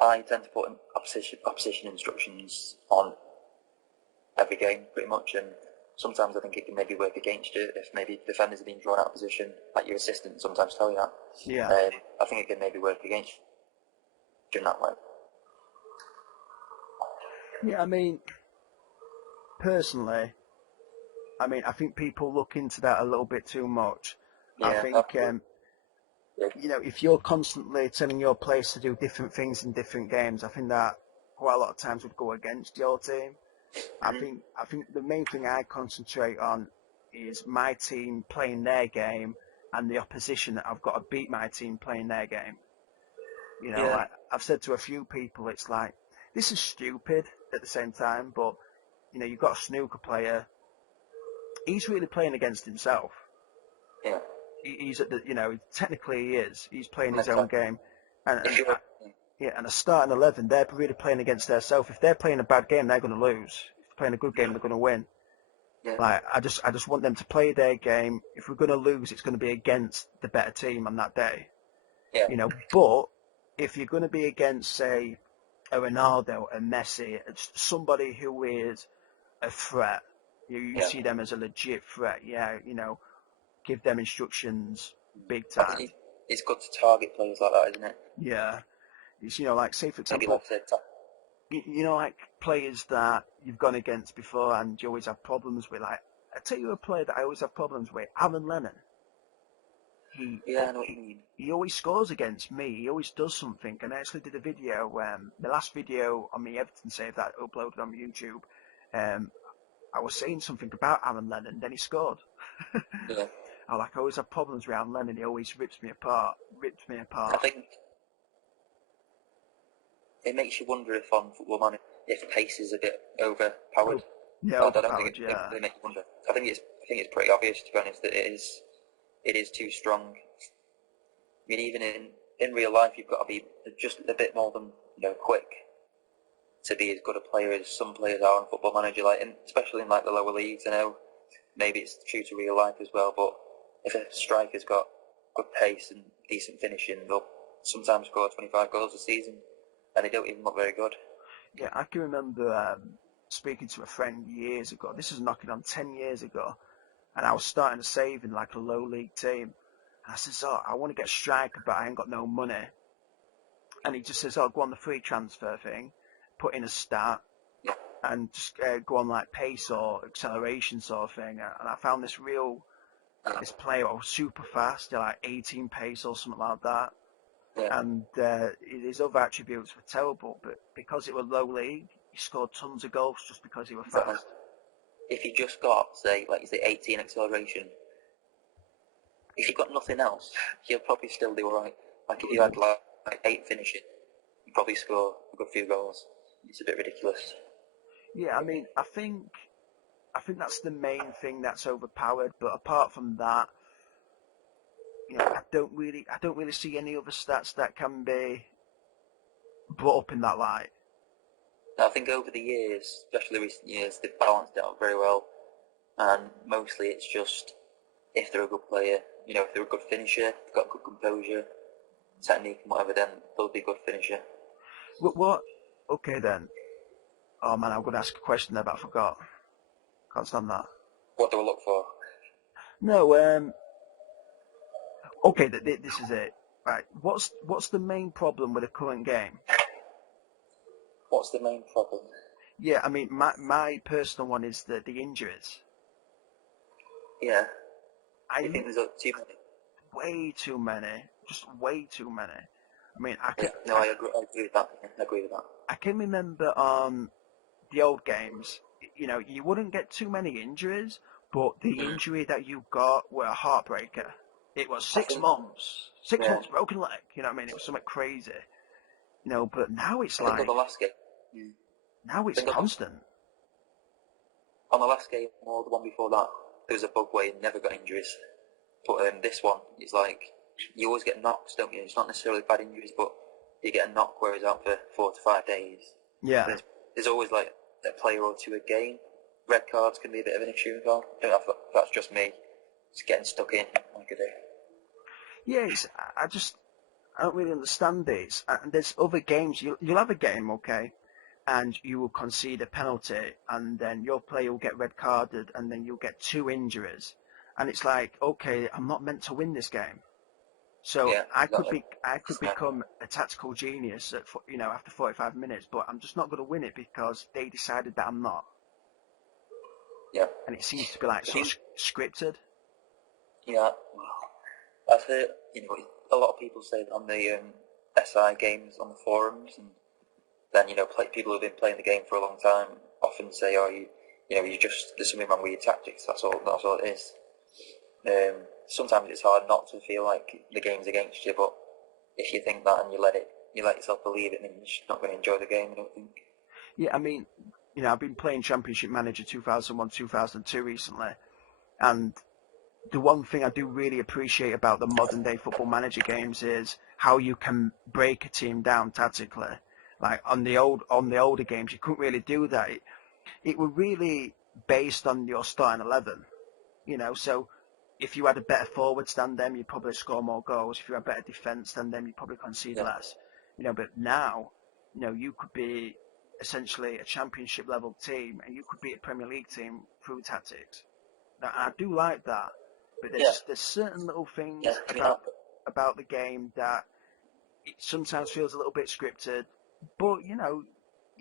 I tend to put opposition instructions on every game, pretty much, and sometimes I think it can maybe work against you if maybe defenders are being drawn out of position, like your assistant sometimes tell you that. Yeah. I think it can maybe work against you in that way. Yeah, I mean, personally, I think people look into that a little bit too much. Yeah, I think, you know, if you're constantly telling your players to do different things in different games, I think that quite a lot of times would go against your team. I think the main thing I concentrate on is my team playing their game and the opposition that I've got to beat my team playing their game. You know, yeah. I've said to a few people, it's like, this is stupid at the same time, but, you know, you've got a snooker player. He's really playing against himself. Yeah. He's at the, you know, technically he is. He's playing his Exactly. own game. And Yeah. and a starting 11, they're really playing against themselves. If they're playing a bad game, they're going to lose. If they're playing a good game, they're going to win. Yeah. Like, I just want them to play their game. If we're going to lose, it's going to be against the better team on that day. Yeah. You know, but if you're going to be against, say, a Ronaldo, a Messi, somebody who is a threat, you see them as a legit threat. Yeah, you know, give them instructions big I time. think it's good to target players like that, isn't it? Yeah. It's, you know, like, say, for Maybe example, like to you know, like players that you've gone against before and you always have problems with. Like, I tell you a player that I always have problems with, Aaron Lennon. I know what you mean. He always scores against me. He always does something. And I actually did a video, the last video on the Everton save that I uploaded on YouTube. I was saying something about Aaron Lennon, then he scored. Yeah. I always have problems with Aaron Lennon. He always rips me apart. I think it makes you wonder if on Football Manager, if pace is a bit overpowered. Yeah, I don't overpowered, think yeah. it makes you wonder. I think it's pretty obvious, to be honest, that it is too strong. I mean, even in real life, you've got to be just a bit more than quick to be as good a player as some players are on Football Manager, like, and especially in like the lower leagues. I know maybe it's true to real life as well, but if a striker's got good pace and decent finishing, they'll sometimes score 25 goals a season, and they don't even look very good. Yeah, I can remember speaking to a friend years ago. This was knocking on 10 years ago, and I was starting to save in like a low league team. And I says, I want to get a striker, but I ain't got no money. And he just says, go on the free transfer thing, put in a stat, and just go on like pace or acceleration sort of thing. And I found this player who was super fast, like 18 pace or something like that. Yeah. And his other attributes were terrible, but because it was low league, he scored tons of goals just because he was fast. If you just got, say, 18 acceleration, if you've got nothing else, you'll probably still do alright. Like if you had like 8 finishing, you'd probably score a good few goals. It's a bit ridiculous. Yeah, I mean, I think that's the main thing that's overpowered. But apart from that, you know, I don't really see any other stats that can be brought up in that light. I think over the years, especially recent years, they've balanced it out very well. And mostly it's just if they're a good player, if they're a good finisher, they've got good composure, technique and whatever, then they'll be a good finisher. What? Okay then. Oh man, I'm going to ask a question there, but I forgot. Can't stand that. What do I look for? No, okay, this is it. Right. What's the main problem with the current game? What's the main problem? Yeah, I mean, my personal one is the injuries. Yeah. I You think there's too many? Way too many. Just way too many. I mean, I agree with that. I agree with that. I can remember on the old games, you wouldn't get too many injuries, but the injury that you got were a heartbreaker. It was 6 months, 6 months broken leg. You know what I mean? It was something crazy. But now it's like on the last game. now it's constant. On the last game or the one before that, there was a bug where you never got injuries. But this one, it's like you always get knocks, don't you? It's not necessarily bad injuries, but you get a knock where he's out for 4 to 5 days. Yeah. There's always like a player or two a game. Red cards can be a bit of an issue as well. I don't know if that's just me. Just getting stuck in like I do. Yeah, I don't really understand this. And there's other games. You'll have a game, okay, and you will concede a penalty, and then your player will get red carded, and then you'll get 2 injuries, and it's like, okay, I'm not meant to win this game. So yeah, I could become a tactical genius after 45 minutes, but I'm just not going to win it because they decided that I'm not. Yeah. And it seems to be like so scripted. Yeah. I've heard, a lot of people say that on the SI games on the forums, and then people who've been playing the game for a long time often say, "Oh, there's something wrong with your tactics. That's all it is." Sometimes it's hard not to feel like the game's against you, but if you think that and you let yourself believe it, then you're just not going to enjoy the game, I don't think. Yeah, I mean, I've been playing Championship Manager 2001, 2002 recently, and the one thing I do really appreciate about the modern day Football Manager games is how you can break a team down tactically. Like on the older games, you couldn't really do that. It was really based on your starting 11, so if you had a better forward than them, you'd probably score more goals. If you had better defence than them, you'd probably concede less. But now, you could be essentially a championship level team and you could be a Premier League team through tactics. Now, I do like that, but there's certain little things about the game that it sometimes feels a little bit scripted, but you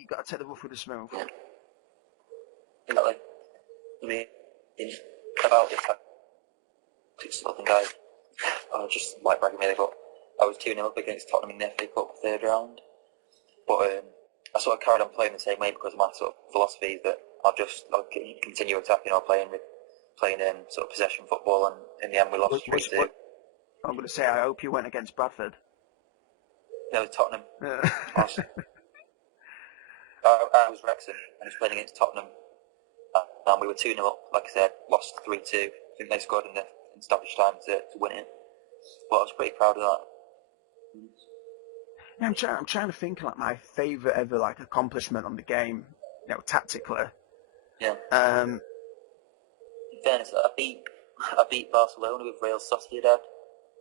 got to take the rough with the smooth. Exactly. I mean, about this, I think I just like bragging really, but I was 2-0 up against Tottenham in the FA Cup third round. But I sort of carried on playing the same way because of my sort of philosophy that I'll continue attacking or playing sort of possession football, and in the end we lost 3-2. I'm going to say I hope you went against Bradford. No, Tottenham. Yeah. I was Wrexham and I was playing against Tottenham, and we were 2-0 up, like I said, lost 3-2. I think they scored in stoppage time to win it, but I was pretty proud of that. Yeah, I'm trying to think like my favourite ever accomplishment on the game, tactically. Yeah. In fairness, I beat Barcelona with Real Sociedad. I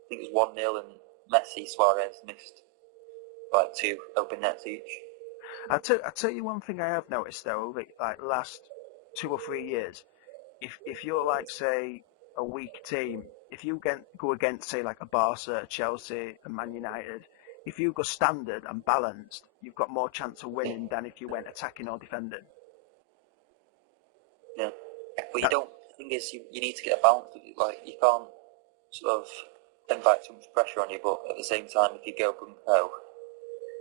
think it was 1-0 and Messi, Suarez missed 2 open nets each. I'll tell you one thing I have noticed though, over last 2 or 3 years, if you're say a weak team, if you go against say a Barca, Chelsea, and Man United, if you go standard and balanced, you've got more chance of winning than if you went attacking or defending. Yeah, but you don't. The thing is, you need to get a balance. You can't sort of invite too much pressure on you, but at the same time, if you go gung-ho,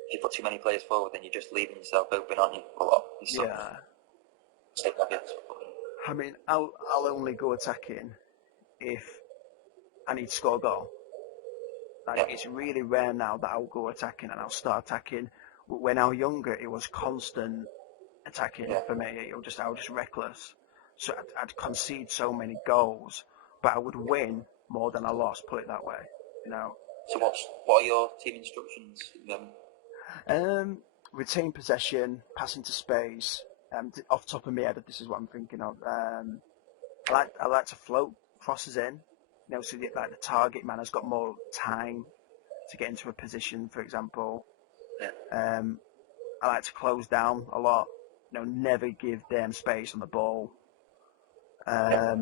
if you put too many players forward, then you're just leaving yourself open, aren't you? A lot. Yeah. I mean, I'll only go attacking if I need to score a goal. It's really rare now that I'll go attacking and I'll start attacking. When I was younger, it was constant attacking for me. I was just reckless. So I'd concede so many goals, but I would win more than I lost. Put it that way, So what are your team instructions? retain possession, pass into space. Off the top of my head, this is what I'm thinking of. I like to float crosses in, so that like the target man has got more time to get into a position, for example. Yeah. I like to close down a lot. Never give them space on the ball. I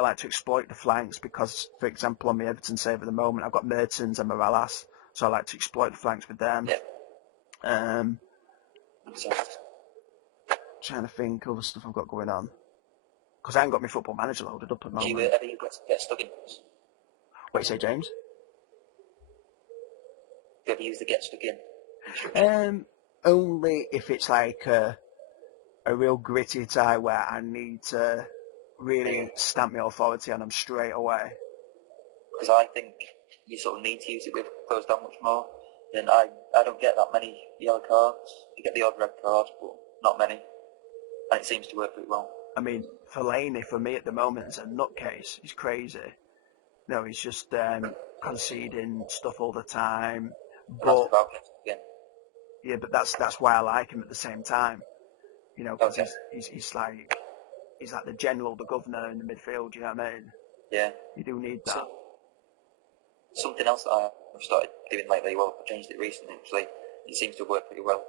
like to exploit the flanks because, for example, on the Everton save at the moment, I've got Mertens and Morales, so I like to exploit the flanks with them. Yeah. Trying to think of other stuff I've got going on. Because I haven't got my Football Manager loaded up at the Do moment. you ever get stuck in? What you say, James? Do you ever use the get stuck in? Only if it's like a real gritty tie where I need to really stamp my authority on them straight away. Because I think you sort of need to use it with closed down much more. And I don't get that many yellow cards. You get the odd red card, but not many. And it seems to work pretty well. I mean, Fellaini, for me at the moment, is a nutcase. He's crazy. He's just conceding stuff all the time. But yeah, but that's why I like him at the same time. Because he's like the general, the governor in the midfield. You know what I mean? Yeah. You do need that. Something else that I've started doing lately, well, I changed it recently actually, it seems to work pretty well.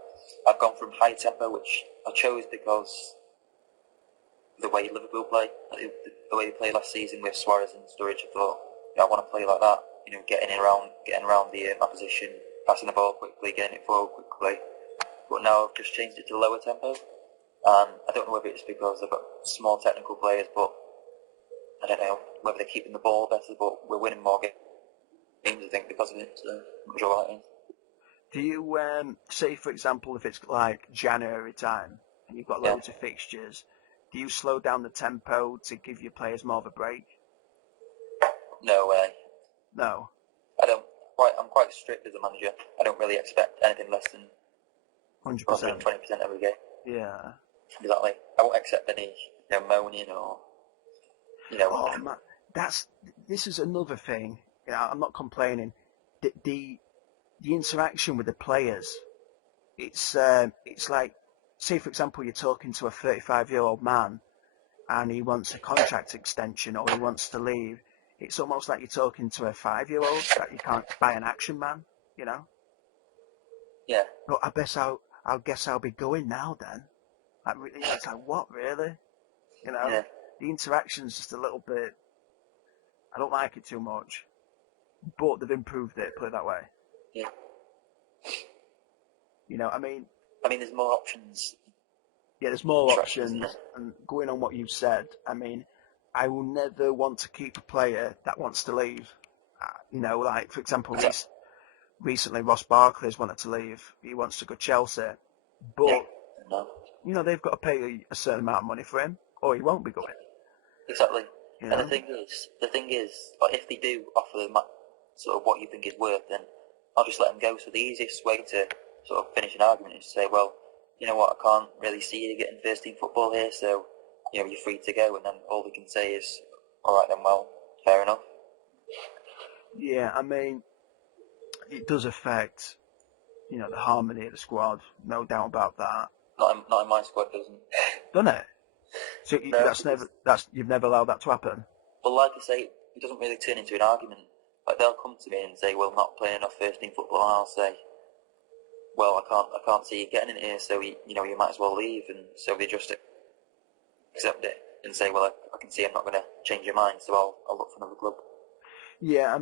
I've gone from high tempo, which I chose because the way Liverpool play, the way they played last season with Suarez and Sturridge, I thought, I want to play like that, getting around the opposition, passing the ball quickly, getting it forward quickly. But now I've just changed it to lower tempo, and I don't know whether it's because I've got small technical players, but I don't know whether they're keeping the ball better, but we're winning more games, I think, because of it, so I'm not sure what that is. Do you, say for example, if it's like January time and you've got loads of fixtures, do you slow down the tempo to give your players more of a break? No way. No? I don't. I'm quite strict as a manager. I don't really expect anything less than 100%. 120% every game. Yeah. Exactly. I won't accept any moaning or, Oh, man, this is another thing. I'm not complaining. The interaction with the players, it's like, say for example, you're talking to a 35-year-old man and he wants a contract extension or he wants to leave. It's almost like you're talking to a 5-year-old that you can't buy an action man, Yeah. But I guess I'll be going now then. It's like, what, really? Yeah. The interaction's just a little bit, I don't like it too much. But they've improved it, put it that way. Yeah. I mean, there's more options. Yeah, there's more options. And going on what you said, I will never want to keep a player that wants to leave. Like, for example, recently Ross Barkley's wanted to leave. He wants to go Chelsea. But, they've got to pay a certain amount of money for him, or he won't be going. Exactly. And the thing is, like, if they do offer sort of what you think is worth, then I'll just let them go. So the easiest way to sort of finish an argument is to say, well, you know what, I can't really see you getting first team football here, so, you're free to go, and then all they can say is, alright then, well, fair enough. Yeah, it does affect, the harmony of the squad, no doubt about that. Not in my squad, doesn't. Doesn't it? So no, you've never allowed that to happen? Well, like I say, it doesn't really turn into an argument. Like, they'll come to me and say, well, I'm not playing enough first team football, and I'll say, well, I can't see you getting in here, so you might as well leave, and so they just accept it and say, well, I can see I'm not going to change your mind, so I'll look for another club. Yeah,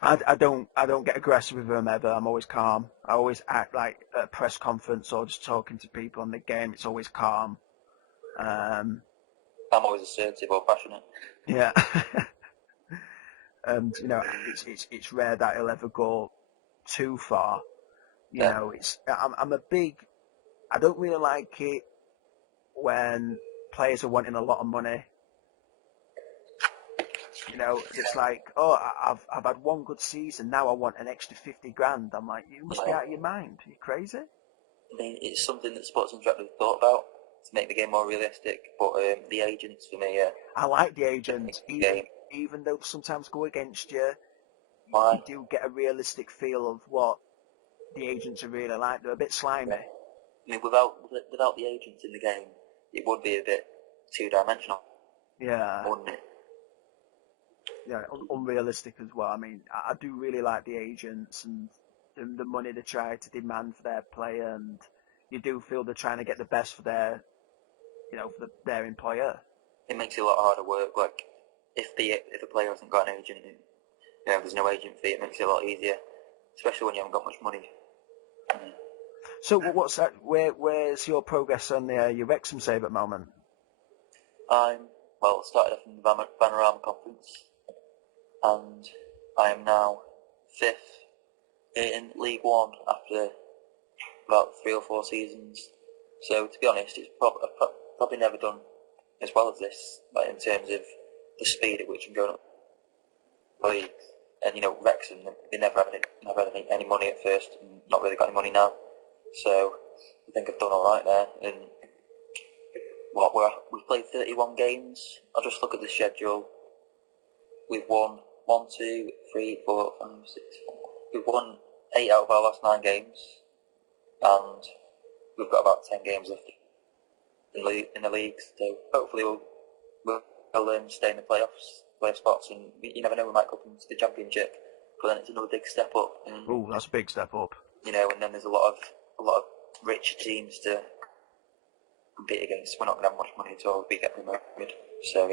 I don't get aggressive with them ever. I'm always calm. I always act like at a press conference or just talking to people on the game. It's always calm. I'm always assertive or passionate. Yeah. And it's rare that he'll ever go too far. I'm a big. I don't really like it when players are wanting a lot of money. It's like, oh, I've had one good season, now I want an extra 50 grand. I'm like, you must be out of your mind. Are you crazy? It's something that Sports Interactive thought about to make the game more realistic, but the agents for me, I like the agents, even though they sometimes go against you. Why? You do get a realistic feel of what the agents are really like. They're a bit slimy. I mean, without the agents in the game, it would be a bit two-dimensional, Yeah. wouldn't it? Yeah, unrealistic as well. I mean, I do really like the agents and the money they try to demand for their player, and you do feel they're trying to get the best for their, for their employer. It makes it a lot harder work. Like, if a player hasn't got an agent, and, there's no agent fee, it makes it a lot easier, especially when you haven't got much money. So what's that? Where's your progress on your Wrexham save at the moment? I started off in the Vanarama Conference, and I am now 5th in League One after about 3 or 4 seasons. So to be honest, I've probably never done as well as this, like in terms of the speed at which I'm going up the league. And Wrexham, they never had any money at first, and not really got any money now. So I think I've done all right there. And we've played 31 games. I'll just look at the schedule. We've won 1, 2, 3, 4, 5, 6. We've won 8 out of our last 9 games, and we've got about 10 games left in the league. So hopefully we'll stay in the playoff spots, and you never know, we might go up into the Championship. But then it's another big step up. Oh, that's a big step up. And then there's a lot of rich teams to compete against. We're not going to have much money at all if we get promoted. So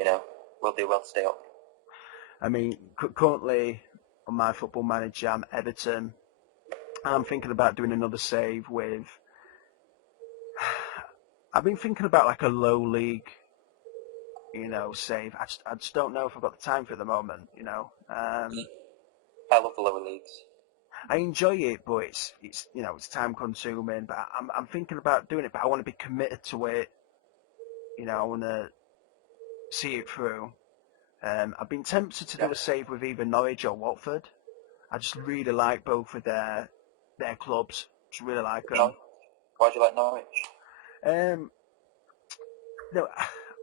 we'll do well to stay up. I mean, currently on my Football Manager, I'm Everton. I'm thinking about doing another save with. I've been thinking about like a low league, save. I just don't know if I've got the time for it at the moment. I love the lower leagues. I enjoy it, but it's time consuming. But I'm thinking about doing it, but I want to be committed to it. I want to see it through. I've been tempted to do a save with either Norwich or Watford. I just really like both of their clubs. Just really like them. Why do you like Norwich?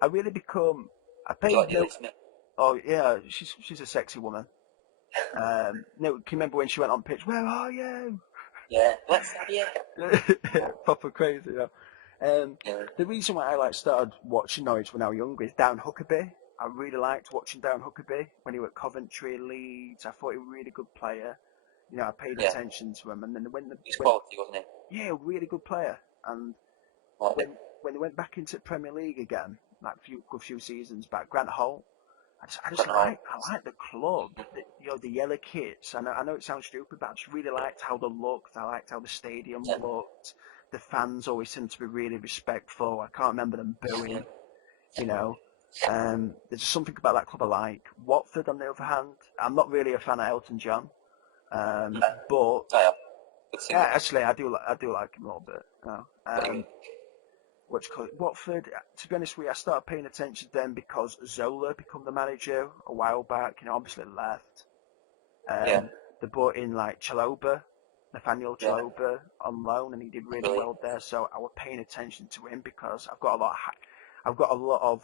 I really become. Do you like Neil Smith? Oh yeah, she's a sexy woman. Can you remember when she went on pitch? Where are you? Yeah, let's have you. Proper crazy, The reason why I started watching Norwich when I was younger is Dan Huckerby. I really liked watching Dan Huckerby when he was at Coventry, Leeds. I thought he was a really good player. I paid attention to him, and then He's quality, wasn't he? Yeah, a really good player. And when they went back into the Premier League again, like a few seasons back, Grant Holt, I like the club, the yellow kits. I know it sounds stupid, but I just really liked how they looked. I liked how the stadium looked. The fans always seemed to be really respectful. I can't remember them booing. There's just something about that club I like. Watford, on the other hand, I'm not really a fan of Elton John, but actually I do like him a little bit. Watford, to be honest with you, I started paying attention to them because Zola became the manager a while back. Obviously left. They brought in Nathaniel Chaloba on loan, and he did really well there. So I was paying attention to him because I've got a lot of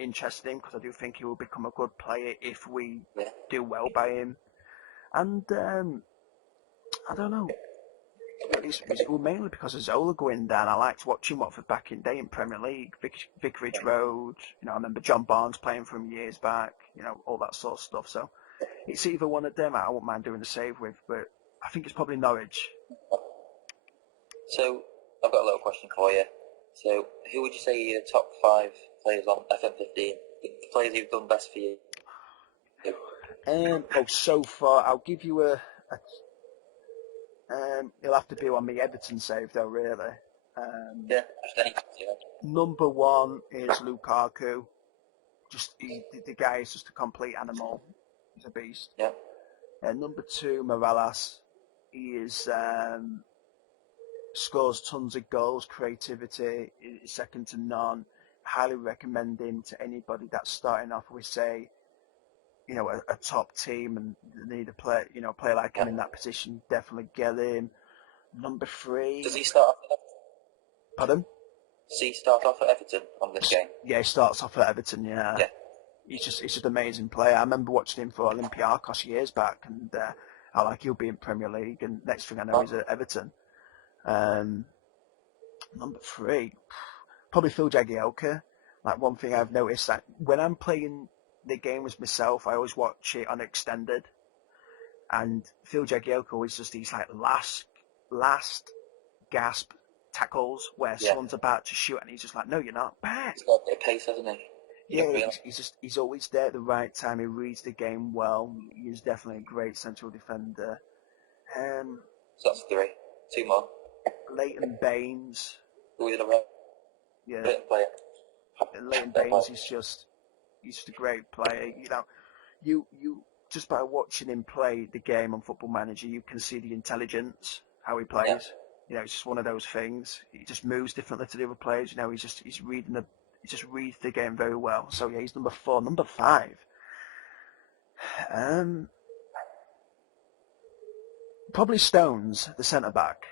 interest in him, because I do think he will become a good player if we do well by him. And I don't know. It's mainly because of Zola going down. I liked watching Watford back in day in Premier League, Vicarage Road. I remember John Barnes playing for him years back. All that sort of stuff. So it's either one of them I won't mind doing the save with, but I think it's probably Norwich. So I've got a little question for you. So who would you say are your top 5 players on FM15? The players who've done best for you? So far, I'll give you it'll have to be on me Everton save though, really. Just any. Number 1 is Lukaku. The guy is just a complete animal. He's a beast. Yeah. Number 2, Morales. He is scores tons of goals, creativity, is second to none. Highly recommend him to anybody that's starting off with, say, a top team and need a play like him in that position. Definitely get him. Number 3. Does he start off at Everton? Pardon? Does he start off at Everton on this game? Yeah, he starts off at Everton. Yeah. He's just an amazing player. I remember watching him for Olympiacos years back, and I like he'll be in Premier League, and next thing I know, he's at Everton. Number 3, probably Phil Jagielka. Like, one thing I've noticed that when I'm playing the games myself, I always watch it on extended, and Phil Jagielka always does these like last gasp tackles where someone's about to shoot and he's just like, no, you're not. Bang! He's got a bit of pace, hasn't he? Yeah, he's always there at the right time. He reads the game well. He's definitely a great central defender. So that's 3. 2 more. Leighton Baines. Who is a Yeah. player? Leighton Baines is he's just a great player. You know, you just by watching him play the game on Football Manager, you can see the intelligence, how he plays. Yeah. You know, it's just one of those things. He just moves differently to the other players. You know, he just reads the game very well. So yeah, he's number 4. Number 5. Probably Stones, the centre back.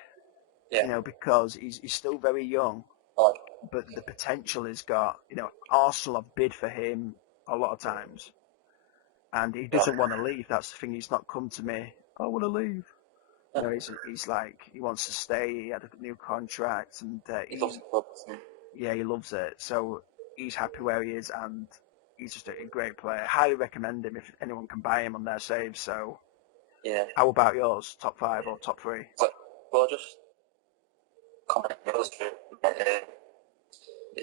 Yeah. You know, because he's still very young, but the potential he's got. You know, Arsenal have bid for him a lot of times, and he doesn't want to leave. That's the thing. He's not come to me, I want to leave. You know, he's like, he wants to stay. He had a new contract, and he loves the club, doesn't he? Yeah, he loves it. So he's happy where he is, and he's just a great player. Highly recommend him if anyone can buy him on their saves. So, yeah. How about yours? Top 5 or top 3? Well, just comment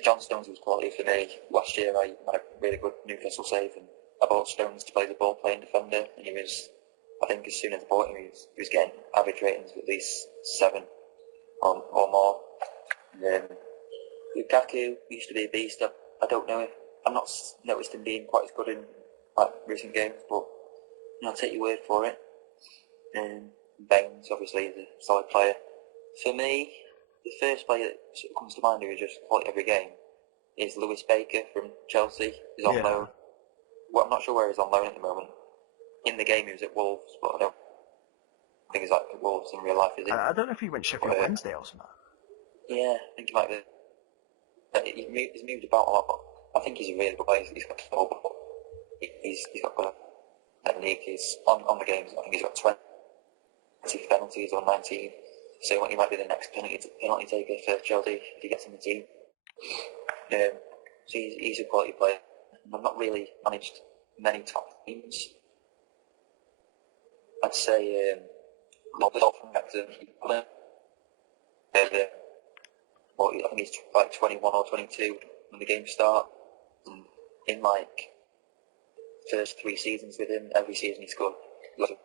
John Stones was quality for me. Last year I had a really good Newcastle save, and I bought Stones to play the ball playing defender, and he was, I think as soon as I bought him, he was getting average ratings of at least 7 or more. Lukaku used to be a beast. I don't know if I've not noticed him being quite as good in like recent games, but I'll take your word for it. Baines obviously is a solid player. For me, the first player that sort of comes to mind who is just quality every game is Lewis Baker from Chelsea. He's on loan. Well, I'm not sure where he's on loan at the moment. In the game he was at Wolves, but I don't think he's like at Wolves in real life, is he? I don't know if he went Sheffield Wednesday or something. Yeah, I think he might be. He's moved about a lot, but I think he's a really good player. He's got four, but he's got good technique. He's on the games. I think he's got 20 penalties or 19. So he might be the next penalty taker for Chelsea if he gets in the team. So he's a quality player. I've not really managed many top teams. I'd say Lobdell from Wrexham. I think he's like 21 or 22 when the games start. And in like first 3 seasons with him, every season he scored lots of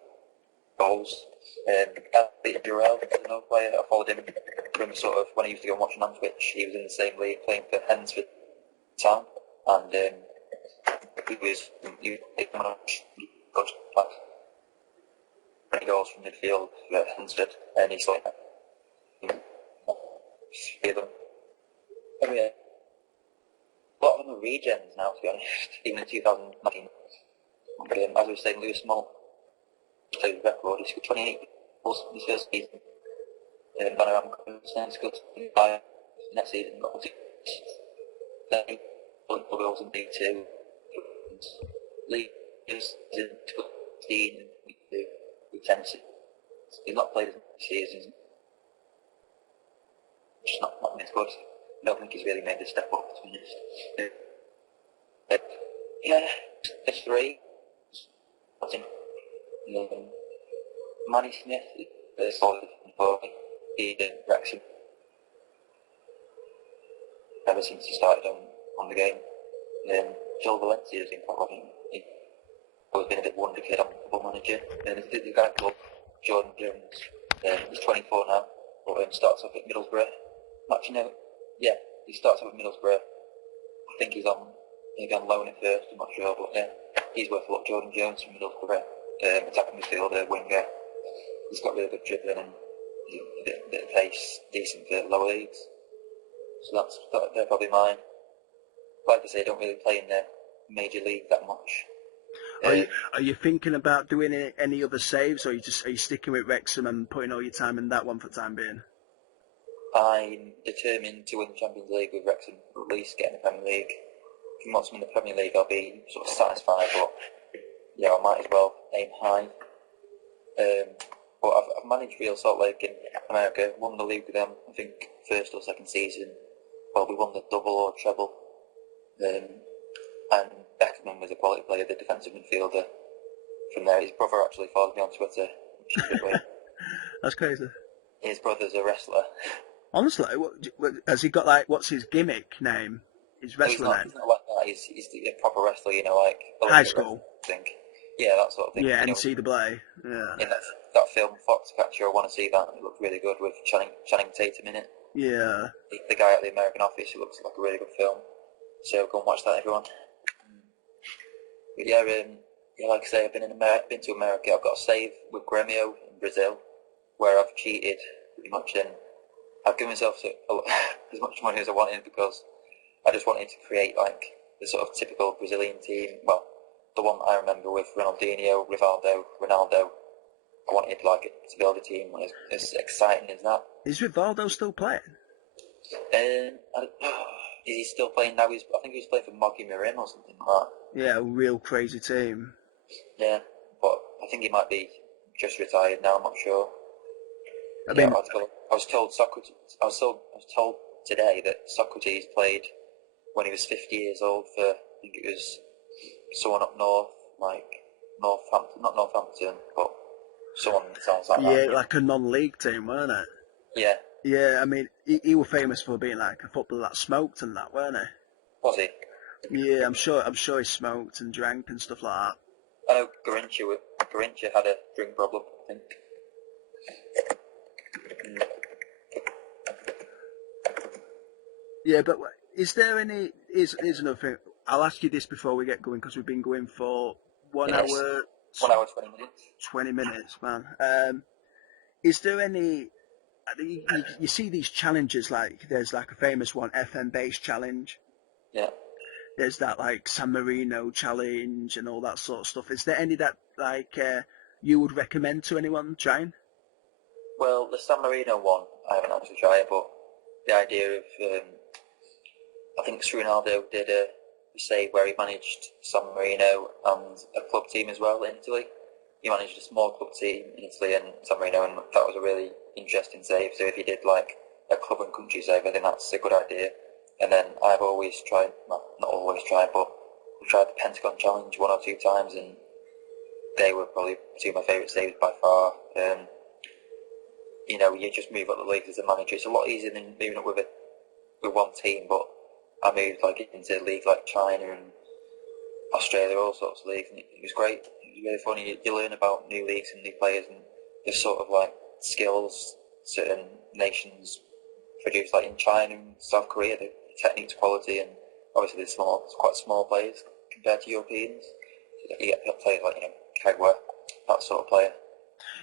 goals. Peter Burrell, another player, I followed him from sort of when I used to go and watch him on Twitch. He was in the same league playing for Hensford Town, and he was good, like 20 goals from midfield for Hensford, and he's like them. I mean, a lot of them are regens now, to be honest, even in 2019. But as we were saying, Lewis Small played the record. He scored 28 goals in his first season. Vanarama scored 25 next season. Got 30 goals in League 2. League is in 2015 and League 2 with 10. He's not played as many seasons. Just not as good. I don't think he's really made a step up, to be honest. But yeah, there's 3. I think Manny Smith is solid for me. He did Wrexham ever since he started on the game. Joel Valencia has been probably he's always been a bit wonder kid on Football Manager. The guy called Jordan Jones. He's 24 now, but starts off at Middlesbrough. Actually, no, yeah, he starts off at Middlesbrough. I think he's on maybe on loan at first. I'm not sure, but yeah, he's worth a lot. Jordan Jones from Middlesbrough. Attacking midfielder, winger. He's got really good dribbling and a bit of pace, decent for lower leagues. So they're probably mine. Like I say, I don't really play in the major league that much. Are you thinking about doing any other saves, or are you sticking with Wrexham and putting all your time in that one for the time being? I'm determined to win the Champions League with Wrexham, or at least get in the Premier League. If you want to win the Premier League, I'll be sort of satisfied, but yeah, I might as well aim high. But I've managed Real Salt Lake in America, won the league with them, I think, first or second season. Well, we won the double or treble. And Beckman was a quality player, the defensive midfielder. From there, his brother actually followed me on Twitter, which is a good way. That's crazy. His brother's a wrestler. Honestly, has he got like, what's his gimmick name? His No, he's wrestler name? not like that. He's a proper wrestler, you know, like High school. I think. Yeah, that sort of thing. Yeah, you know, NCAA. Yeah. in that film Foxcatcher, I want to see that. It looked really good with Channing Tatum in it. Yeah. The guy at the American Office, it looks like a really good film. So go and watch that, everyone. But yeah, like I say, I've been to America. I've got a save with Grêmio in Brazil, where I've cheated pretty much, and I've given myself as much money as I wanted because I just wanted to create like the sort of typical Brazilian team. Well, the one I remember with Ronaldinho, Rivaldo, Ronaldo. I wanted like to build a team as exciting as that. Is Rivaldo still playing? Is he still playing now? I think he was playing for Mogi Mirim or something like that. Yeah, a real crazy team. Yeah, but I think he might be just retired now. I'm not sure. I mean, I was told Socrates. I was told today that Socrates played when he was 50 years old for, I think it was someone up north, like Northampton, not Northampton, but someone sounds like that. Yeah, like a non-league team, weren't it? Yeah. Yeah, I mean, he was famous for being like a footballer that smoked and that, weren't he? Was he? Yeah, I'm sure he smoked and drank and stuff like that. I know Garincha had a drink problem, I think. Yeah, but is there any... Here's another thing. I'll ask you this before we get going, because we've been going for 1 hour... 1 hour, 20 minutes. 20 minutes, man. Is there any... You see these challenges, like, there's like a famous one, FM Base Challenge. Yeah. There's that, like, San Marino Challenge and all that sort of stuff. Is there any that, like, you would recommend to anyone trying? Well, the San Marino one, I haven't actually tried, but the idea of, I think Ronaldo did a save where he managed San Marino and a club team as well in Italy. He managed a small club team in Italy and San Marino, and that was a really interesting save. So if he did like a club and country save, I think that's a good idea. And then I've always tried, well, not always tried, but I've tried the Pentagon Challenge 1 or 2 times, and they were probably 2 of my favourite saves by far. You know, you just move up the league as a manager. It's a lot easier than moving up with one team, but I moved like into leagues like China and Australia, all sorts of leagues, and it was great. It was really funny. You learn about new leagues and new players and the sort of like skills certain nations produce, like in China and South Korea, the techniques, quality, and obviously it's quite small players compared to Europeans. You get players like, you know, Kagwa, that sort of player.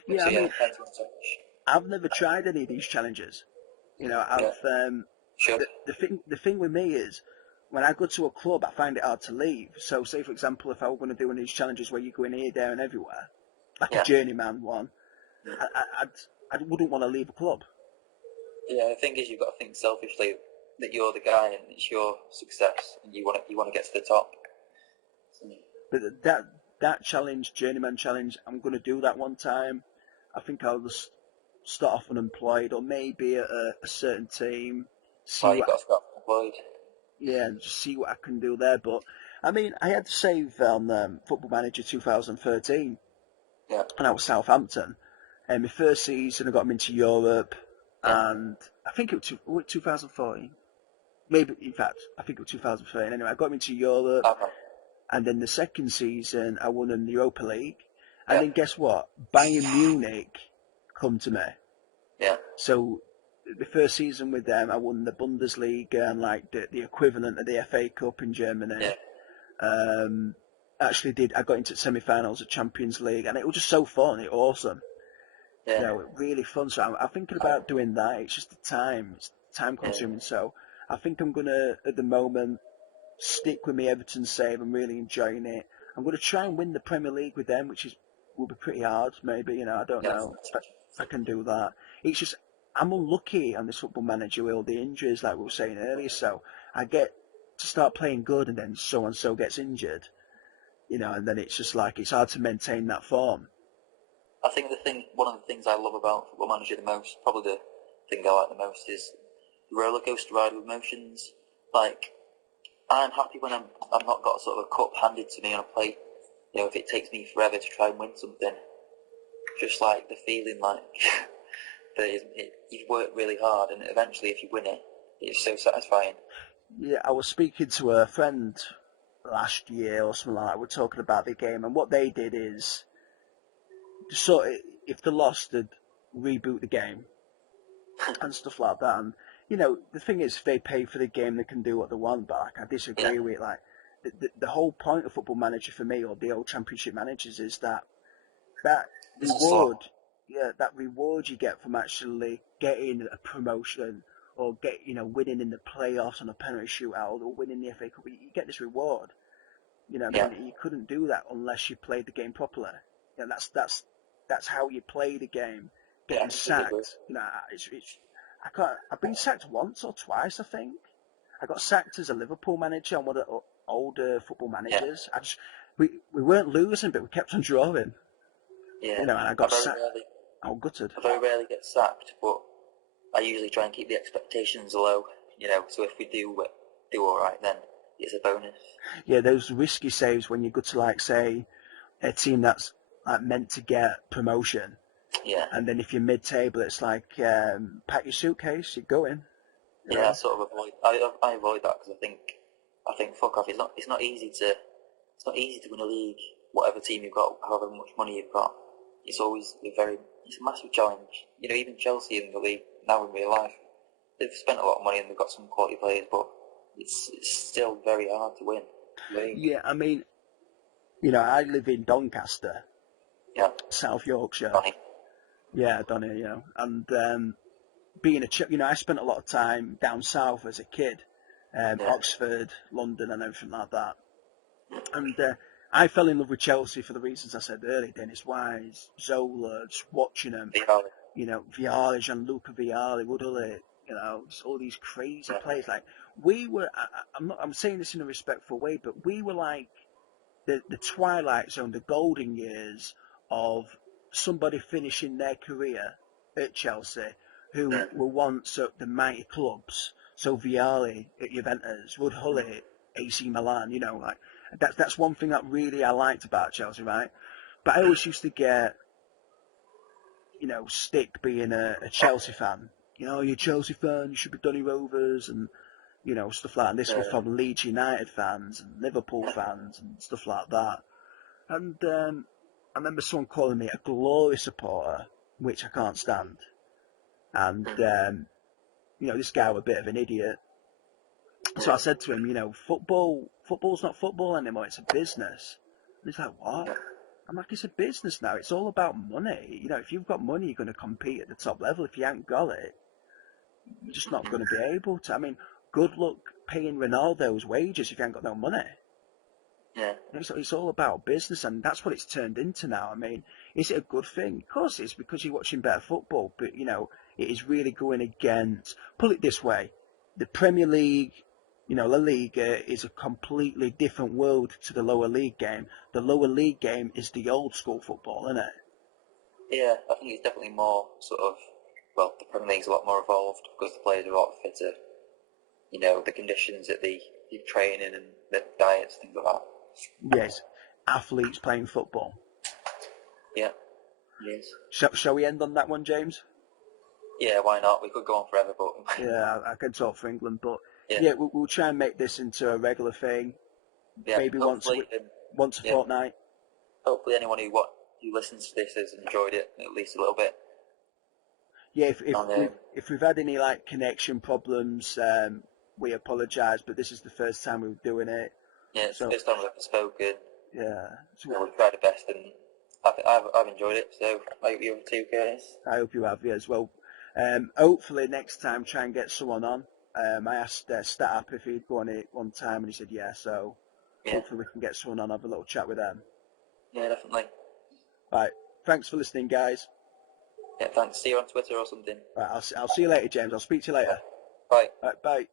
Yeah, so, I mean, I've never tried any of these challenges. You know, the thing with me is, when I go to a club, I find it hard to leave. So, say for example, if I were going to do one of these challenges where you go in here, there, and everywhere, like a journeyman one, I wouldn't want to leave a club. Yeah, the thing is, you've got to think selfishly that you're the guy and it's your success, and you want to get to the top. But that challenge, journeyman challenge, I'm going to do that one time. I think I'll just start off unemployed, or maybe at a certain team. You've got to start employed. Yeah, and just see what I can do there. But I mean, I had to save on Football Manager 2013, yeah, and I was Southampton. And my first season, I got them into Europe, and I think it was 2014. Maybe, in fact, I think it was 2013. Anyway, I got them into Europe, and then the second season, I won in the Europa League. And then guess what? Bayern Munich come to me. Yeah. So the first season with them, I won the Bundesliga and like the equivalent of the FA Cup in Germany. Yeah. I got into semi-finals of Champions League, and it was just so fun. It was awesome. Yeah. You know, really fun. So I'm thinking about doing that. It's just it's time consuming. Yeah. So I think I'm gonna, at the moment, stick with my Everton save. I'm really enjoying it. I'm gonna try and win the Premier League with them, which will be pretty hard. Maybe, you know, I don't know if I can do that. It's just I'm unlucky on this Football Manager with all the injuries, like we were saying earlier. So I get to start playing good, and then so and so gets injured. You know, and then it's just like it's hard to maintain that form. I think one of the things I love about Football Manager the most, probably the thing I like the most, is the roller coaster ride of emotions. Like, I'm happy when I've not got sort of a cup handed to me on a plate. You know, if it takes me forever to try and win something, just like the feeling like that you've worked really hard, and eventually, if you win it, it's so satisfying. Yeah, I was speaking to a friend last year or something like that. We're talking about the game, and what they did is, so if they lost, they'd reboot the game and stuff like that. And you know, the thing is, if they pay for the game, they can do what they want. But like, I Yeah, disagree with it. Like, the whole point of Football Manager for me, or the old Championship managers, is that it's a slog. reward, yeah, that reward you get from actually getting a promotion or winning in the playoffs on a penalty shootout or winning the FA Cup. You get this reward. You know what I Yeah, mean? You couldn't do that unless you played the game properly. You know, that's how you play the game. yeah, I Getting completely agree. sacked, I can't. I've been sacked once or twice, I think. I got sacked as a Liverpool manager and one of the older football Yeah, managers. We weren't losing, but we kept on drawing. yeah. You know, and I I got very sacked. rarely, I was gutted. I very rarely get sacked, but I usually try and keep the expectations low. You know, so if we do all right, then it's a bonus. Yeah, those risky saves when you go to like say a team that's like meant to get promotion, Yeah, and then if you're mid-table, it's like pack your suitcase, you're going. You yeah. I know? sort of avoid. I avoid that because I think fuck off. It's not easy to win a league. Whatever team you've got, however much money you've got, it's always it's a massive challenge. You know, even Chelsea in the league now in real life, they've spent a lot of money and they've got some quality players, but it's still very hard to win. League. Yeah, I mean, you know, I live in Doncaster, Yeah, South Yorkshire. funny. Yeah, down here, you know, and being I spent a lot of time down south as a kid, Yeah, Oxford, London, and everything like that. And I fell in love with Chelsea for the reasons I said earlier. Dennis Wise, Zola, just watching them. Viali. You know, Viali, Gianluca Viali, Woodley, you know, just all these crazy Yeah, players. Like I'm saying this in a respectful way, but we were like the twilight zone, the golden years of somebody finishing their career at Chelsea who yeah, were once at the mighty clubs. So Viali at Juventus, Wood Hull at AC Milan, you know, like that's one thing that really I liked about Chelsea, right? But I always used to get, stick being a Chelsea fan. You know, you're a Chelsea fan, you should be Donny Rovers and, stuff like that. And this was from Leeds United fans and Liverpool fans and stuff like that. And I remember someone calling me a glory supporter, which I can't stand. And, this guy was a bit of an idiot. So I said to him, football's not football anymore, it's a business. And he's like, what? I'm like, it's a business now. It's all about money. You know, if you've got money, you're going to compete at the top level. If you ain't got it, you're just not going to be able to. I mean, good luck paying Ronaldo's wages if you ain't got no money. yeah. It's all about business, and that's what it's turned into now. I mean, is it a good thing? Of course it's because you're watching better football, but, it is really going against, put it this way, the Premier League, La Liga is a completely different world to the lower league game. The lower league game is the old school football, isn't it? Yeah, I think it's definitely more sort of, well, the Premier League's a lot more evolved because the players are a lot fitter. You know, the conditions that they train in and the diets, things like that. Yes, athletes playing football. Yeah, yes. Shall we end on that one, James? Yeah, why not? We could go on forever, but Yeah, I can talk for England, but yeah, we'll try and make this into a regular thing. yeah. Maybe Hopefully, once a yeah. fortnight. Hopefully, anyone who listens to this has enjoyed it at least a little bit. Yeah, And, if we've had any like connection problems, we apologise. But this is the first time we're doing it. yeah, it's So the first time we've ever spoken. yeah, so We've tried our best, and I've enjoyed it. So I hope you have too, Curtis. I hope you have as well. Hopefully next time try and get someone on. I asked Stat if he'd go on it one time and he said yeah. So Yeah, hopefully we can get someone on, have a little chat with them. yeah, definitely. Right, thanks for listening, guys. Yeah, thanks. See you on Twitter or something. Right, I'll see you later, James. I'll speak to you later. Bye. Right, bye.